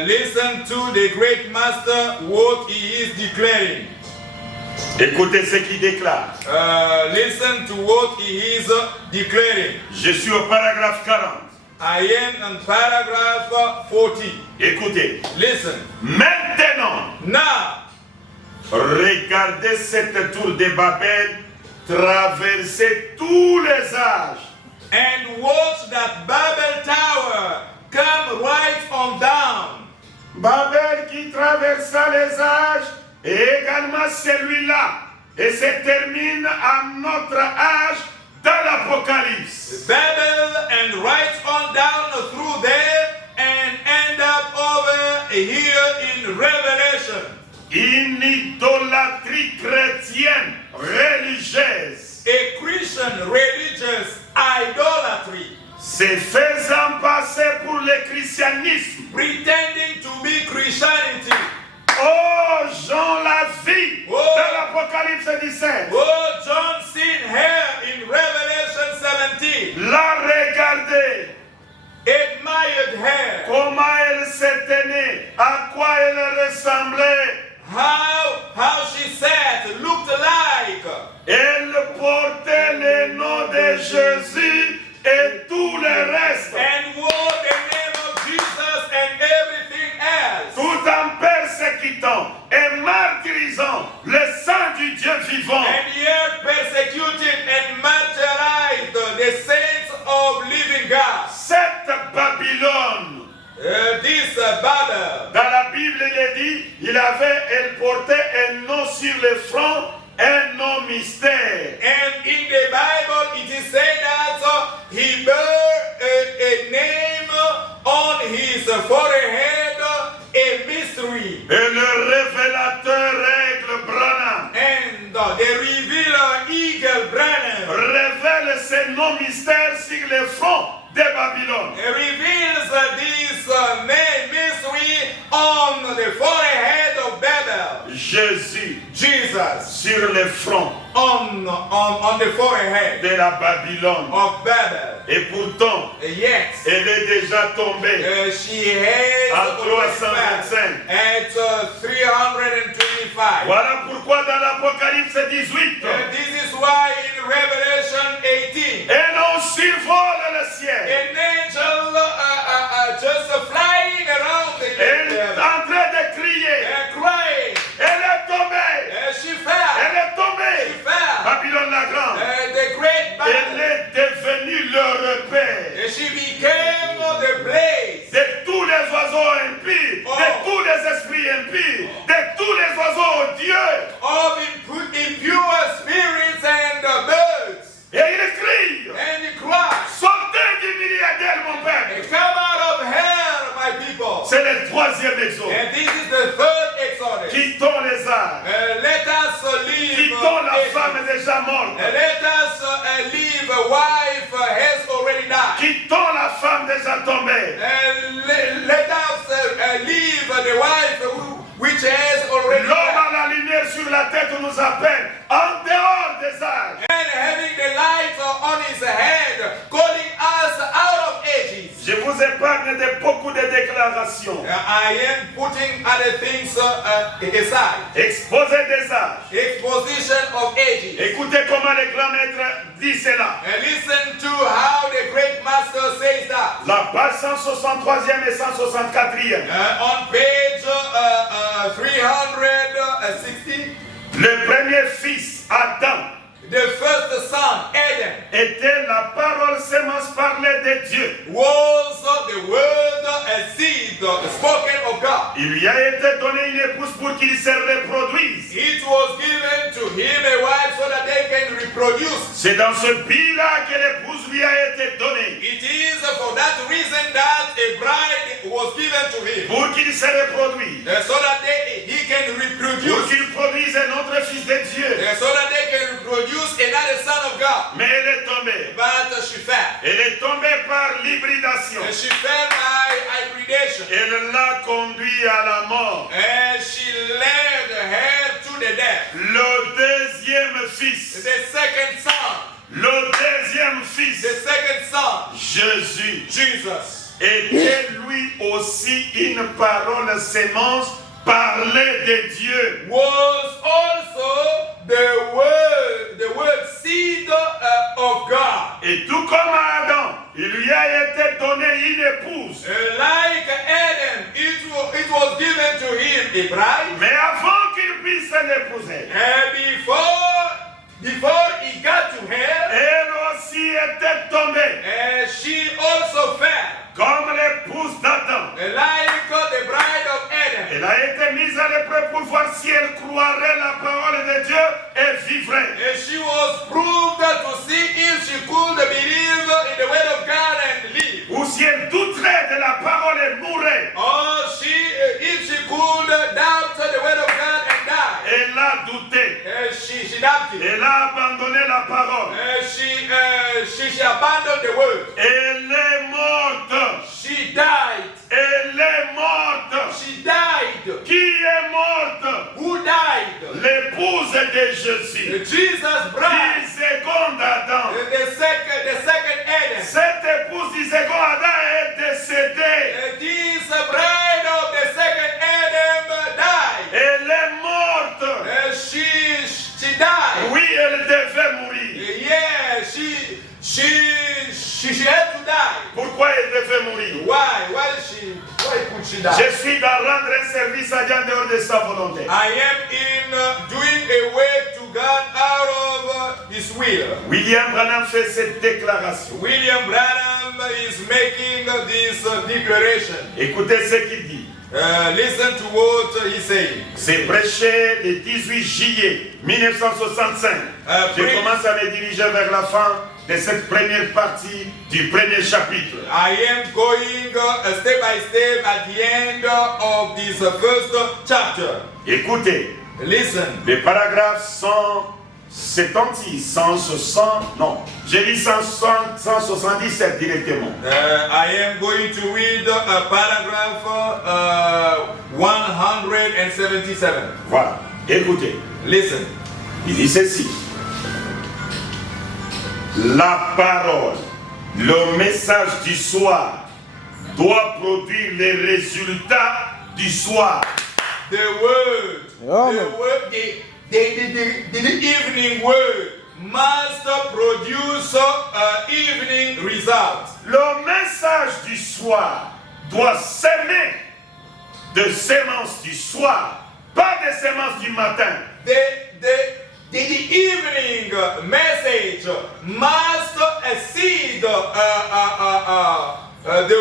Listen to the great master what he is declaring. Écoutez ce qu'il déclare. Listen to what he is declaring. Je suis au paragraphe 40. I am on paragraph 40. Écoutez. Listen. Maintenant, Now, regardez cette tour de Babel traverser tous les âges. and watch that Babel Tower come right on down. Babel qui traversa les âges et également celui-là. Et se termine à notre âge dans l'Apocalypse. Babel and right on down through there and end up over here in Revelation. Une idolâtrie chrétienne religieuse. A Christian religious idolatry, Se faisant passer pour le christianisme. pretending to be Christianity. Oh, Jean l'a vu Oh. dans l'Apocalypse 17. Oh, John seen her in Revelation 17, L'a regardé. admired her, Comment elle se tenait, à quoi elle ressemblait. how she sat, looked like, Elle portait le nom de Jésus et tout le reste, and wore the name of Jesus and everything else, tout en persécutant et martyrisant le sang du Dieu vivant. and yet persecuted and martyrized the saints of living God. Cette Babylone, This Babel, dans la Bible il est dit, elle portait un nom sur le front, un nom mystère. and in the Bible son mystère sur les fronts de Babylone. It reveals this mystery on the forehead of Babel. Jésus Jesus sur les fronts on the forehead de la Babylone. of Babel. Et pourtant, Yet, elle est déjà tombée she has à already fell 325. at 325. Voilà pourquoi dans l'Apocalypse 18, And this is why in Revelation 18, un ange survole le ciel. an angel just flying around the Elle est heaven en train de crier. and crying. Elle est tombée. And she fell. Elle est She tombée. fell. Babylone la grande. The great Elle battle. est devenue le repère And she became the place de tous les oiseaux impies, de tous les esprits impies, de tous les oiseaux odieux. of impure spirits and birds. Et il crie, And he cried, sortez du milieu d'elle, mon peuple. come out of hell, my people. C'est le troisième exode. And this is the third Exodus. Quittons les âges. Let us leave Quittons la Egypt. femme déjà morte. Let us leave a wife has already died. Quittons la femme déjà tombée. Let us leave the wife which has already L'homme died. à la lumière sur la tête nous appelle en dehors des âges. And having the light on his head, calling us out of ages. Je vous épargne de beaucoup de déclarations. I am putting other things aside. Exposé des âges. Exposition of ages. Écoutez comment le grand maître dit cela. And listen to how the great master says that. La page 163e et 164e. On page 360, Le premier fils, Adam, the first son, Adam, était la parole sémence parlée de Dieu. was the word, a seed spoken of God. Il lui a été donné une épouse pour qu'il se reproduise. It was given to him a wife so that they can reproduce. C'est dans ce but-là que l'épouse lui a été donnée. It is for that reason that a bride was given to him. Pour qu'il se reproduise. So that he can Pour reproduce. qu'il produise un autre fils de Dieu. So that they can reproduce another son of God. Mais elle est tombée. But she fell. Elle est tombée par l'hybridation. And she fell by hybridation. Elle l'a conduit à la mort. And she led her to the death. Le deuxième fils. The second son. Le deuxième fils. The second son. Jésus. Jesus. Était lui aussi une parole sémence parlée de Dieu. Was also the word seed of God. Et tout comme à Adam, il lui a été donné une épouse. Like Adam, it was given to him a bride. Mais avant qu'il puisse l'épouser, And before he got to her, elle aussi était tombée. she also fell. Comme l'épouse d'Adam. Like the bride of Adam. Elle a été mise à l'épreuve pour voir si elle croirait la parole de Dieu et vivrait. And she was proved to see if she could believe in the word of God and live. Ou si elle douterait de la parole et mourrait. Or if she could doubt the word of God and die. Elle a douté. She doubted. Elle a abandonné la parole. She abandoned the word. Elle est morte. She died. Elle est morte. She died. Qui est morte? Who died? L'épouse de Jésus. Jesus' bride. Du second Adam. The second Adam. Cette épouse du second Adam est décédée. This bride of the second Adam died. Elle est morte. She died. Oui, elle devait mourir. Yeah, she had to die. Pourquoi elle devait mourir? Why could she die? Je suis dans rendre un service à Dieu en dehors de sa volonté. I am in doing a work to God out of His will. William Branham fait cette déclaration. William Branham is making this declaration. Écoutez ce qu'il dit. Listen to what he's saying. C'est prêché le 18 juillet 1965. Je commence à me diriger vers la fin de cette première partie du premier chapitre. I am going step by step at the end of this first chapter. Écoutez, Listen. le paragraphe non, j'ai dit 177 directement. I am going to read paragraph 177. Voilà, écoutez. Listen. Il dit ceci. La parole, le message du soir doit produire les résultats du soir. The word, the evening word must produce evening result. Le message du soir doit s'aimer de sémences du soir, pas des sémences du matin. The evening message must seed the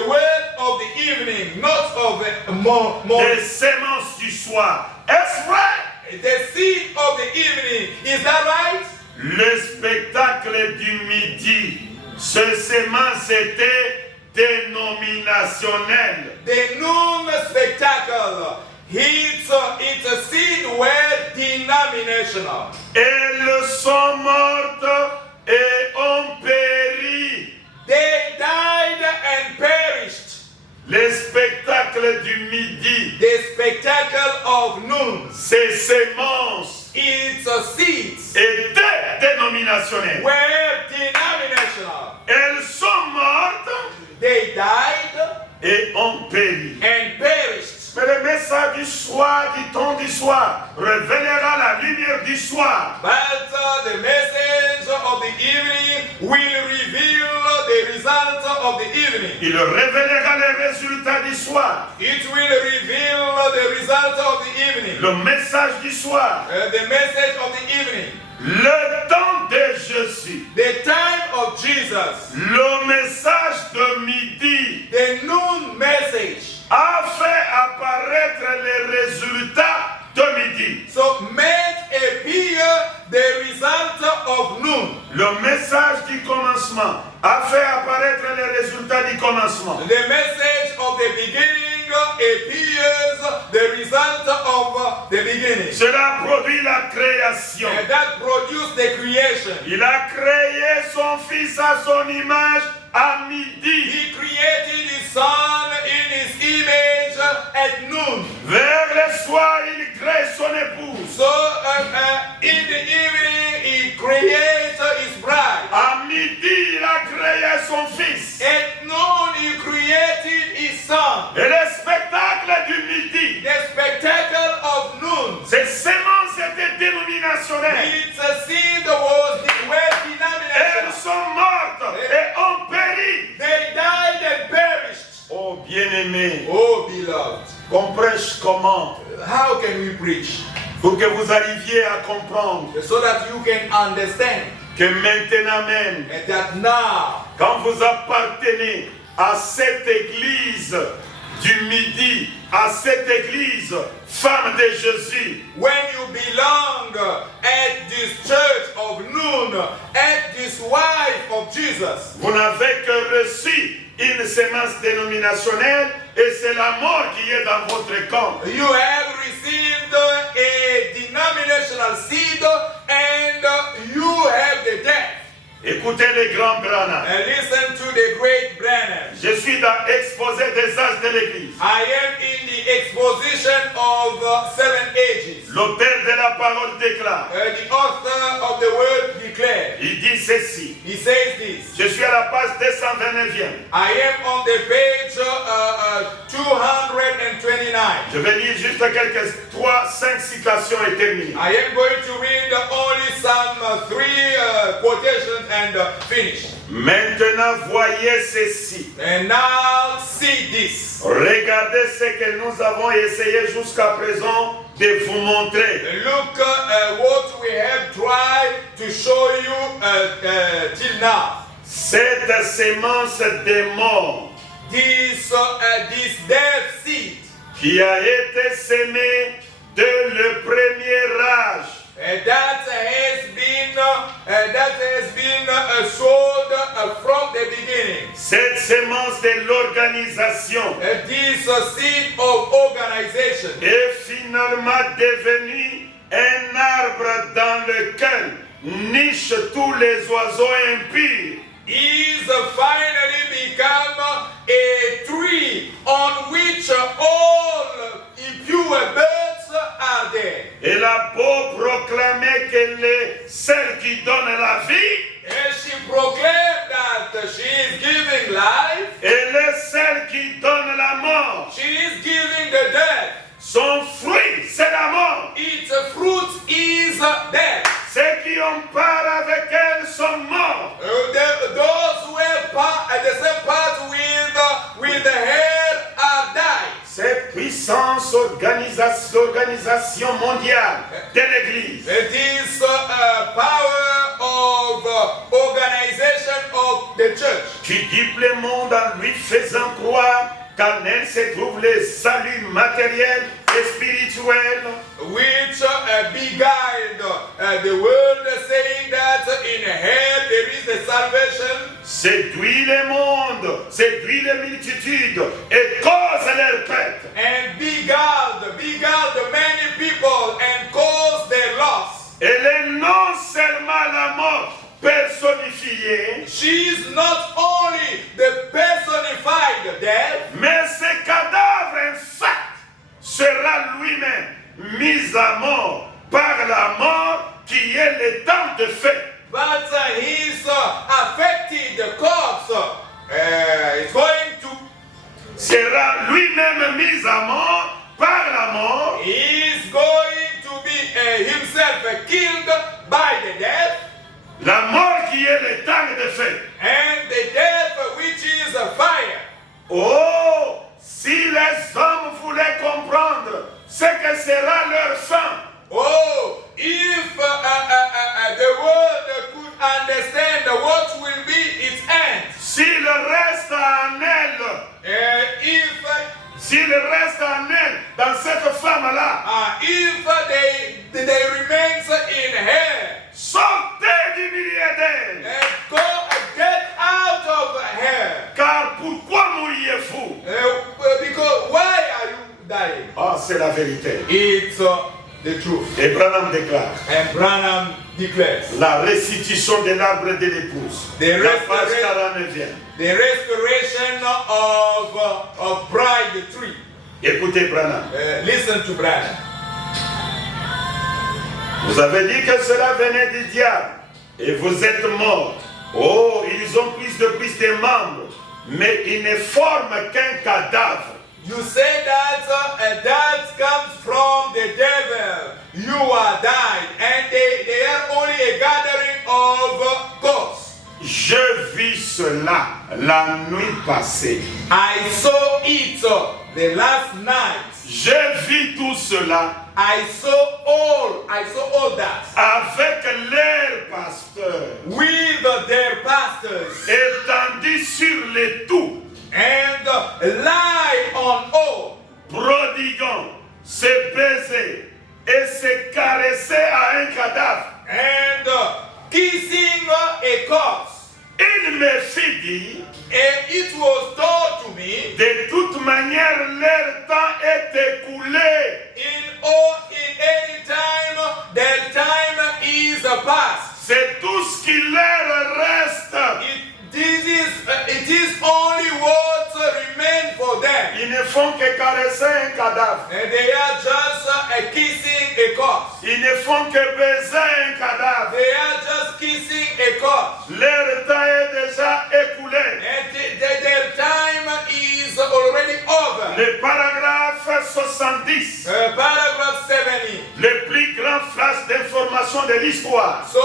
word of the evening, not of the morning. Des sémences du soir. Est-ce vrai? The seed of the evening, is that right? Le spectacle du midi, ce sémence était dénominationnel. The noon spectacle, it's a seed word denominational. Elles sont mortes et ont péri. They died and perished. Les spectacles du midi, The spectacle of noon, ces sémences it's a seed étaient dénominationnelles. word denominational. Elles sont mortes They died et ont péri. and perished. Mais le message du soir, du temps du soir, révélera la lumière du soir. But the message of the evening will reveal the result of the evening. Il révélera les résultats du soir. It will reveal the result of the evening. Le message du soir. The message of the evening. Le temps de Jésus. The time of Jesus. Le message de midi The noon message. a fait apparaître les résultats de midi. So make appear the result of noon. Le message du commencement a fait apparaître les résultats du commencement. The message of the beginning appears the result of the beginning. Cela produit la création. And that produced the creation. Il a créé son fils à son image à midi. He created his son in his image at noon. Vers le soir, il crée son épouse. So in the evening he creates his bride. À midi, il a créé son fils. At noon he created his son. Et le spectacle du midi, The spectacle of noon. ces sémences étaient dénominationnelles. It's a seed was well Elles denominational. sont mortes et ont péri. They died and perished. Oh bien-aimé, Oh beloved, qu'on prêche comment? how can we preach? Pour que vous arriviez à comprendre So that you can understand que maintenant même, that now, quand vous appartenez à cette église du midi, à cette église, femme de Jésus, when you belong at this church of noon, at this wife of Jesus, vous n'avez que reçu une sémence dénominationnelle et c'est la mort qui est dans votre camp. you have received a denominational seed and you have the death. Écoutez les grands Branham. And listen to the great Branham. Je suis dans l'exposé des âges de l'église. I am in the exposition of 7 ages. L'auteur de la parole déclare. The author of the word declared. Il dit ceci. He says this. Je suis à la page 229e. I am on the page 229. Je vais lire juste quelques 3-5 citations et terminer. I am going to read only some 3 quotations and finish. Maintenant, voyez ceci. And now see this. Regardez ce que nous avons essayé jusqu'à présent de vous montrer. Look what we have tried to show you till now. Cette sémence de mort This death seed qui a été sémée dès le premier âge. that has been sold from the beginning. Cette sémence de l'organisation This seed of organization est finalement devenue un arbre dans lequel nichent tous les oiseaux impurs. Is finally become a tree on which all impure birds are there. Elle a beau proclamer qu'elle est celle qui donne la vie, And she proclaimed that she is giving life, elle est celle qui donne la mort. she is giving the death. Son fruit, c'est la mort. Its fruit is death. Ceux qui ont part avec elle sont morts. Those who have the same part with her are died. Cette puissance organisation mondiale de l'Église This power of organization of the church, qui dupe le monde en lui faisant croire qu'en elle se trouve le salut matériel et spirituel. which beguiled the world, saying that in her there is the salvation, Séduit le monde, séduit les multitudes et cause leur perte. and beguiled many people and caused their loss. Elle est non seulement la mort personnifiée, She is not only the personified death, mais ce cadavre en fait sera lui-même mis à mort par la mort qui est le temps de fait. but his affected corpse is going to, Sera lui-même mis à mort par la mort he is going to be himself killed by the death, la mort qui est le temps de fait. and the death which is fire. Oh, si les hommes voulaient comprendre ce que sera leur fin, Oh, if the world could understand what will be its end, s'il reste en elle, s'il reste en elle, dans cette femme-là, if they remains in her, sortez du milieu d'elle. get out of her. Car pourquoi mourriez-vous? Because why are you dying? Ah, c'est la vérité. It's the truth. Et Branham déclare And Branham declares la restitution de l'arbre de l'épouse. The La page restoration- 49e. the restoration of bride tree. Écoutez Branham. Listen to Branham. Vous avez dit que cela venait du diable et vous êtes morts. Oh, ils ont plus de membres, mais ils ne forment qu'un cadavre. You say that that comes from the devil. You are died, and they are only a gathering of ghosts. Je vis cela la nuit passée. I saw it the last night. Je vis tout cela I saw all that avec leurs pasteurs with their pastors étendus sur les tours, and lie on all, prodiguant se baiser et se caresser à un cadavre. and kissing a corpse. Il me fit dire, And it was told to me, de toute manière, leur temps est écoulé. in any time, their time is past. C'est tout ce qui leur reste. It is only what remains for them. Ils ne font que caresser un cadavre. And they are just kissing a corpse. Ils ne font que baiser un cadavre. They are just kissing a corpse. Leur temps est déjà écoulé. And their time is already over. Le paragraphe 70, Paragraph 70. le plus grand flash d'information de l'histoire. So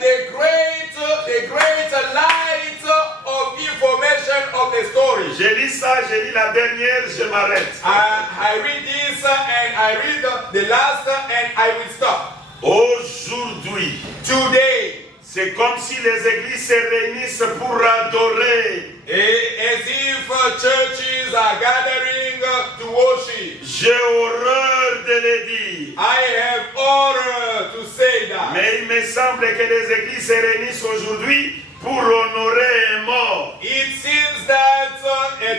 the great light of information of the story. J'ai lu ça, j'ai lu la dernière, je m'arrête. I read this and I read the last and I will stop. Aujourd'hui, Today, c'est comme si les églises se réunissent pour adorer. as if churches are gathering to worship. J'ai horreur de le dire. I have honor to say that. Mais il me semble que les églises se réunissent aujourd'hui pour honorer un mort. It seems that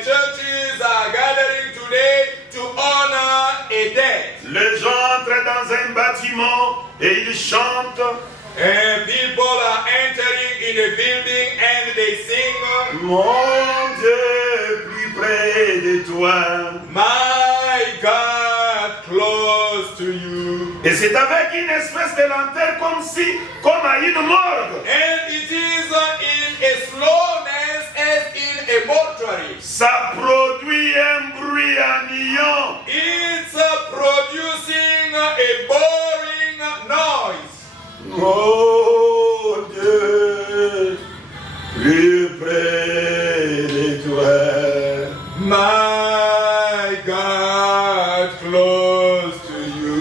churches are gathering today to honor a dead. Les gens entrent dans un bâtiment et ils chantent. mon Dieu, plus près de toi. My God, close to you. Et c'est avec une espèce de lenteur comme à une morgue. And it is in a slowness as in a mortuary. Ça produit un bruit ennuyant. It's producing a boring noise. Mon Dieu, plus près de toi. My God, close to you.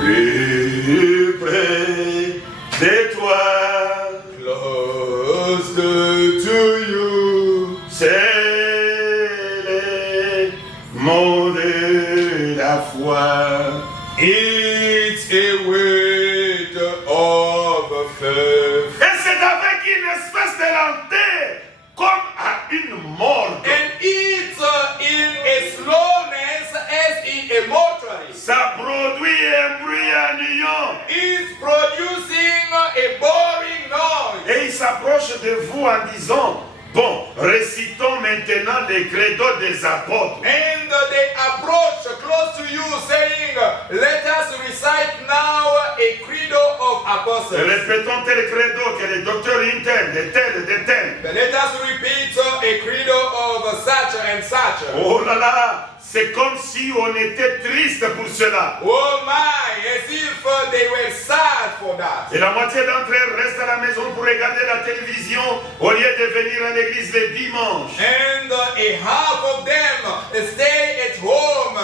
Plus près de toi. Close to you. C'est le mot de la foi. It's a word of faith. Et c'est avec une espèce de lenteur comme à une morgue. And it's in a slowness as in a mortuary. Ça produit un bruit ennuyant. It's producing a boring noise. Et il s'approche de vous en disant, bon, récitons maintenant les credos des apôtres. And they approach close to you saying, let us recite now a credo of apostles. Répétons tel credo que les docteurs internes, de tel. Let us repeat a credo of such and such. Oh là là, c'est comme si on était triste pour cela. Oh my, as if they were sad for that. Et la moitié d'entre eux restent à la maison pour regarder la télévision au lieu de venir à l'église le dimanche. And a half of them stay at home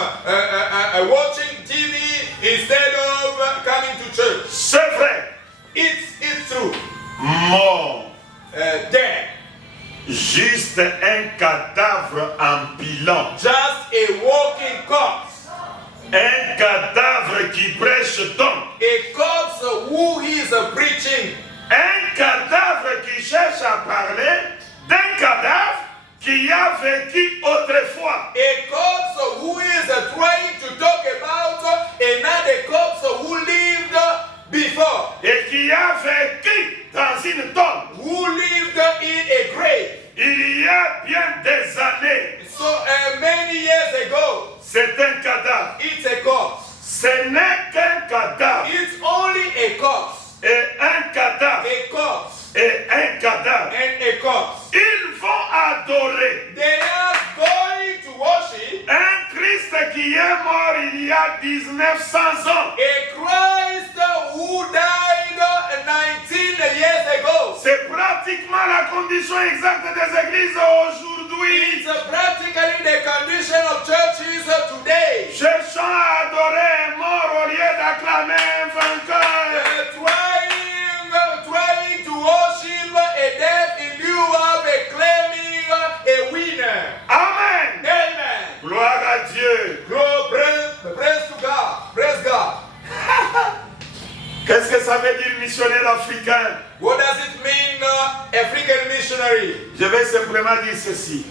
watching TV instead of coming to church. C'est vrai. It's true. Mort. Dead. Juste un cadavre ambulant. Just a walking corpse. Un cadavre qui prêche donc. A corpse who is preaching. Un cadavre qui cherche à parler d'un cadavre qui a vécu autrefois. A corpse who is trying to talk about another corpse who lived before. Et qui a vécu dans une tombe. Who lived in a grave. Il y a bien des années. So many years ago. C'est un cadavre. It's a corpse. Ce n'est qu'un cadavre. It's only a corpse. Et un cadavre. A corpse. Et un cadavre. And a corpse. Ils vont adorer. They are going to worship Un Christ qui est mort il y a 1900 ans. a Christ who died 19 years ago. C'est pratiquement la condition exacte des églises aujourd'hui. It's practically the condition of churches today. Cherchant à adorer un mort au lieu d'acclamer un vainqueur. Trying to worship a death in lieu of acclaiming a winner. Amen. Amen. Gloire à Dieu. Praise to God. Praise God. Qu'est-ce que ça veut dire missionnaire africain? What does it mean, African missionary? Je vais simplement dire ceci.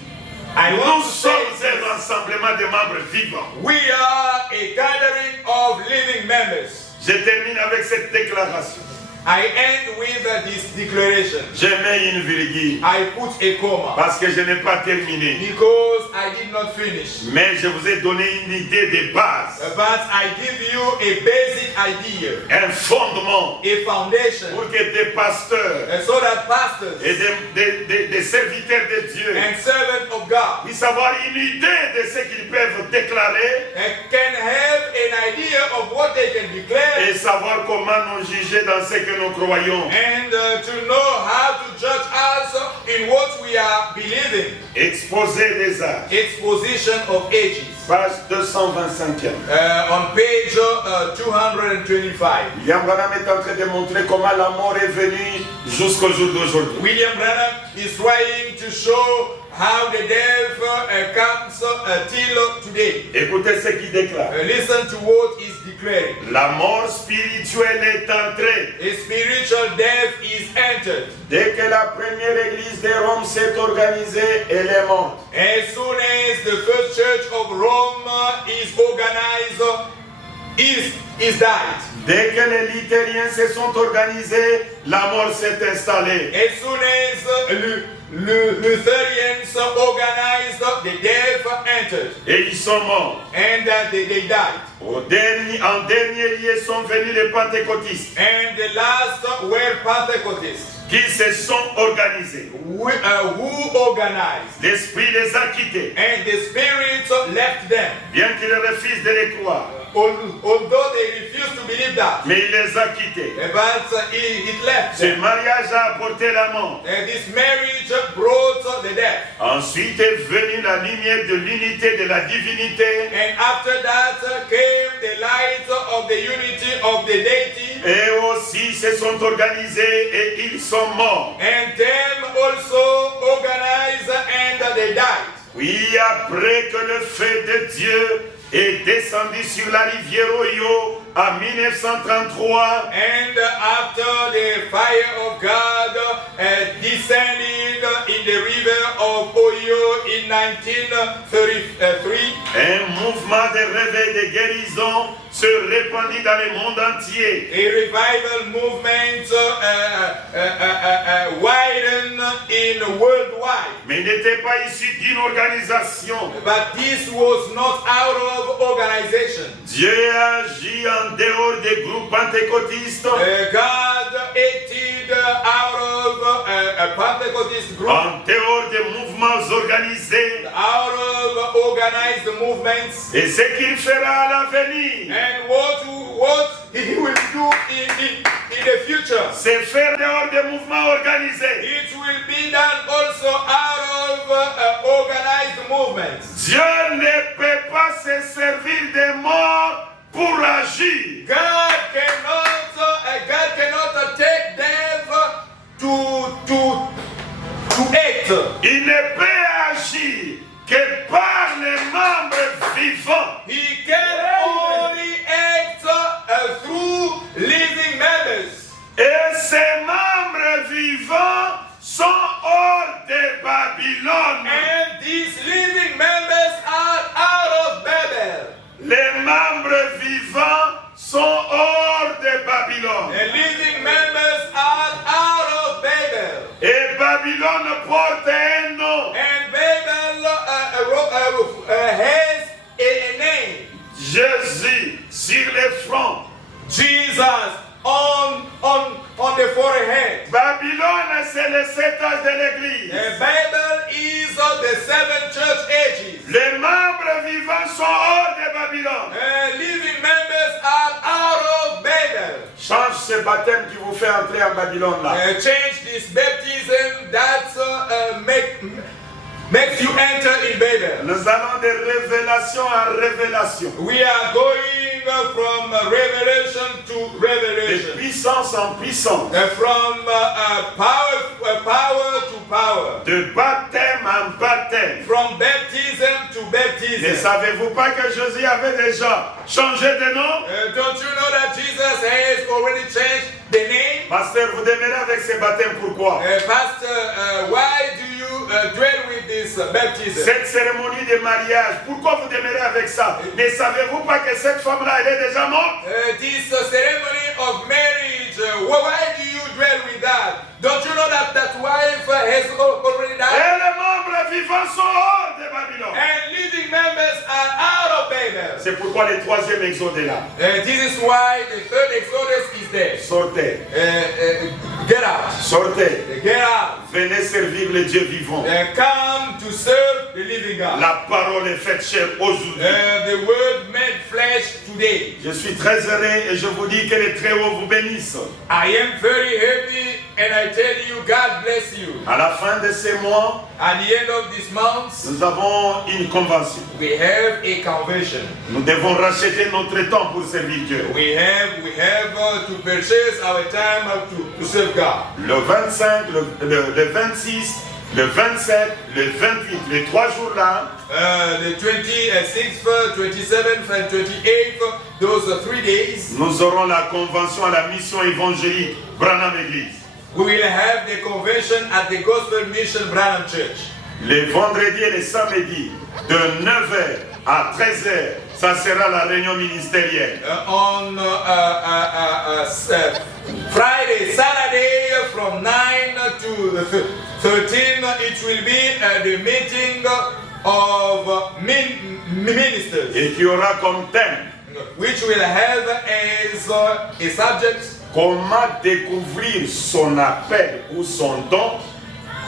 Nous sommes un rassemblement de membres vivants. We are a gathering of living members. Je termine avec cette déclaration. I end with this declaration. Je mets une virgule. I put a comma. Parce que je n'ai pas terminé. Because I did not finish. Mais je vous ai donné une idée de base. But I give you a basic idea. Un fondement. A foundation. Pour que des pasteurs. And so that pastors. Et des serviteurs de Dieu. And servants of God. Puissent avoir une idée de ce qu'ils peuvent déclarer. And can have an idea of what they can declare. Et savoir comment nous juger dans ce que nous croyons. And to know how to judge us in what we are believing. Exposé des âges. Exposition of ages. Page 225. On page 225. William Branham est en train de montrer comment la mort est venue jusqu'au jour d'aujourd'hui. William Branham is trying to show how the death comes till today. Écoutez ce qu'il déclare. Listen to what is declared. La mort spirituelle est entrée. A spiritual death is entered. Dès que la première église de Rome s'est organisée, elle est morte. As soon as the first church of Rome is organized, is died. Dès que les luthériens se sont organisés, la mort s'est installée. As soon as Lutherans organized, the deaf entered. Et ils sont morts. And they died. En dernier lieu sont venus les pentecôtistes. And the last were Pentecostists. Qui se sont organisés. Who organized. L'Esprit les a quittés. And the Spirit left them. Bien qu'ils refusent de les croire. Although they refused to believe that. Mais il les a quittés. But it left Ce them. mariage a apporté la mort. And this marriage brought the death. Ensuite est venue la lumière de l'unité de la divinité. And after that came the light of the unity of the deity. Et aussi se sont organisés et ils sont morts. And them also organized and they died. Oui, après que le feu de Dieu est descendu sur la rivière Oyo en 1933. And after the fire of God descended in the river of Oyo in 1933, Un mouvement de réveil de guérison se répandit dans le monde entier. a revival movement widened in worldwide. Mais il n'était pas issu d'une organisation. But this was not out of organization. Dieu agit en dehors des groupes pentecôtistes, God acted out of a Pentecostist group, en dehors des mouvements organisés. out of organized movements. Et ce qu'il fera à l'avenir, And what he will do in the future, c'est faire dehors des mouvements organisés. it will be done also out of organized movements. Dieu ne peut pas se servir des morts pour agir. God cannot take death to act. Il ne peut agir que par les membres vivants. He can only act through living members. Et ces membres vivants sont hors de Babylone. And these living members are out of Babel. Les membres vivants sont hors de Babylone. The living members are out of Babel. Et Babylone porte un nom. And Babel has a name. Jésus sur le front. Jesus on the forehead. Babylone, c'est le 7 âges de l'église. The Bible is the 7 church ages. Les membres vivants sont hors de Babylone. Living members are out of Babel. Change ce baptême qui vous fait entrer en Babylone là. Change this baptism that makes you enter in Babel. Nous allons de révélation en révélation. We are going from revelation to De revelation. puissance en puissance. From power to power. De baptême en baptême. From baptism to Ne baptism. savez-vous pas que Jésus avait déjà changé de nom? Don't you know that Jesus has already changed the name? Pasteur, vous demeurez avec ce baptême, pourquoi? Pastor, why do you dwell with this baptism? Cette cérémonie de mariage, pourquoi vous demeurez avec ça? Ne savez-vous pas que cette femme-là, elle est déjà morte? This ceremony of marriage, why do you dwell with that? Don't you know that that wife has already Et died? les membres vivants sont hors de Babylone. And living members are out of Babel. C'est pourquoi le troisième exode est là. This is why the third Exodus is there. Sortez, Get out. sortez, Get out. venez servir le Dieu vivant. Come to serve the living God. La parole est faite chair aujourd'hui. The word made flesh today. Je suis très heureux et je vous dis que les Très-Hauts vous bénissent. I am very happy and I tell you, God bless you. À la fin de ces mois, At the end of this month, nous avons une convention. we have a convention. Nous devons racheter notre temps pour servir Dieu. We have to purchase our time to serve God. Le 25, le 26, le 27, le 28, les 3 jours là, The 26th, 27th, and 28th, those 3 days, nous aurons la convention à la mission évangélique Branham Église. we will have the convention at the Gospel Mission Branham Church. Les vendredis et les samedis, de 9h à 13h, ça sera la réunion ministérielle. On Friday, Saturday, from 9 to 13, it will be the meeting of ministers, et qui aura comme thème which will have as a subject comment découvrir son appel ou son don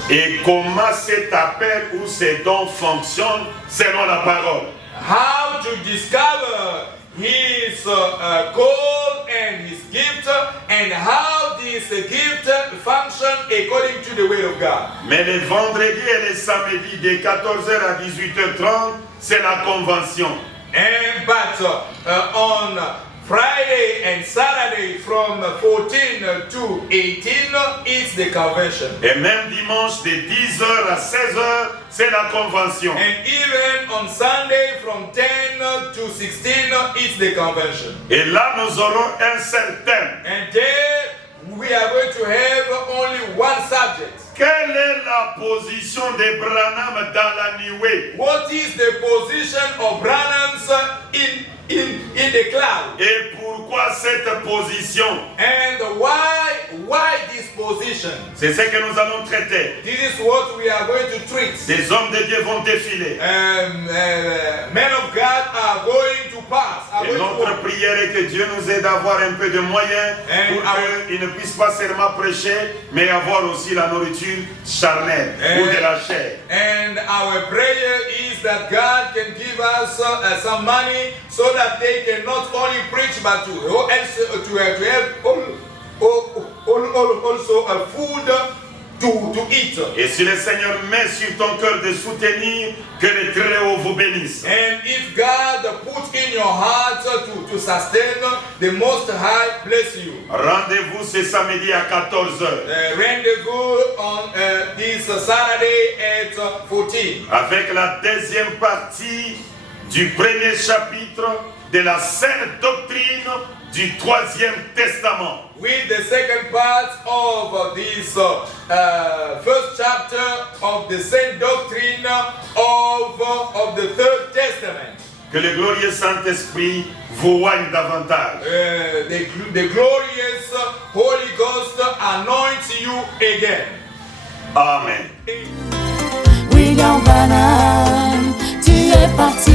et comment cet appel ou ces dons fonctionnent selon la parole. how to discover his call and his gift, and how this gift function according to the will of God. Mais les vendredis et les samedis de 14h à 18h30, c'est la convention. But on Friday and Saturday from 14 to 18 is the convention. Et même dimanche de 10h à 16h, c'est la convention. And even on Sunday from 10 to 16 is the convention. Et là, nous aurons un seul thème. And there we are going to have only one subject. Quelle est la position de Branham dans la nuée? What is the position of Branham's in the cloud? Et pourquoi cette position? And why this position? C'est ce que nous allons traiter. This is what we are going to treat. Des hommes de Dieu vont défiler. Men of God are going to pass. Et notre prière est que Dieu nous aide à avoir un peu de moyens pour qu'ils ne puissent pas seulement prêcher, mais avoir aussi la nourriture charnelle ou de la chair. And our prayer is that God can give us some money so that they can not only preach but to have also a food to eat. Et si le Seigneur met sur ton cœur de soutenir, que le Très-Haut vous bénisse. And if God puts in your heart to sustain, the Most High bless you. Rendez-vous ce samedi à 14h. Rendezvous on this Saturday at 14. Avec la deuxième partie du premier chapitre de la Sainte Doctrine du Troisième Testament. With the second part of this first chapter of the same doctrine of the Third Testament. Que le glorieux Saint-Esprit vous oigne davantage. The glorious Holy Ghost anoints you again. Amen. William Branham, tu es parti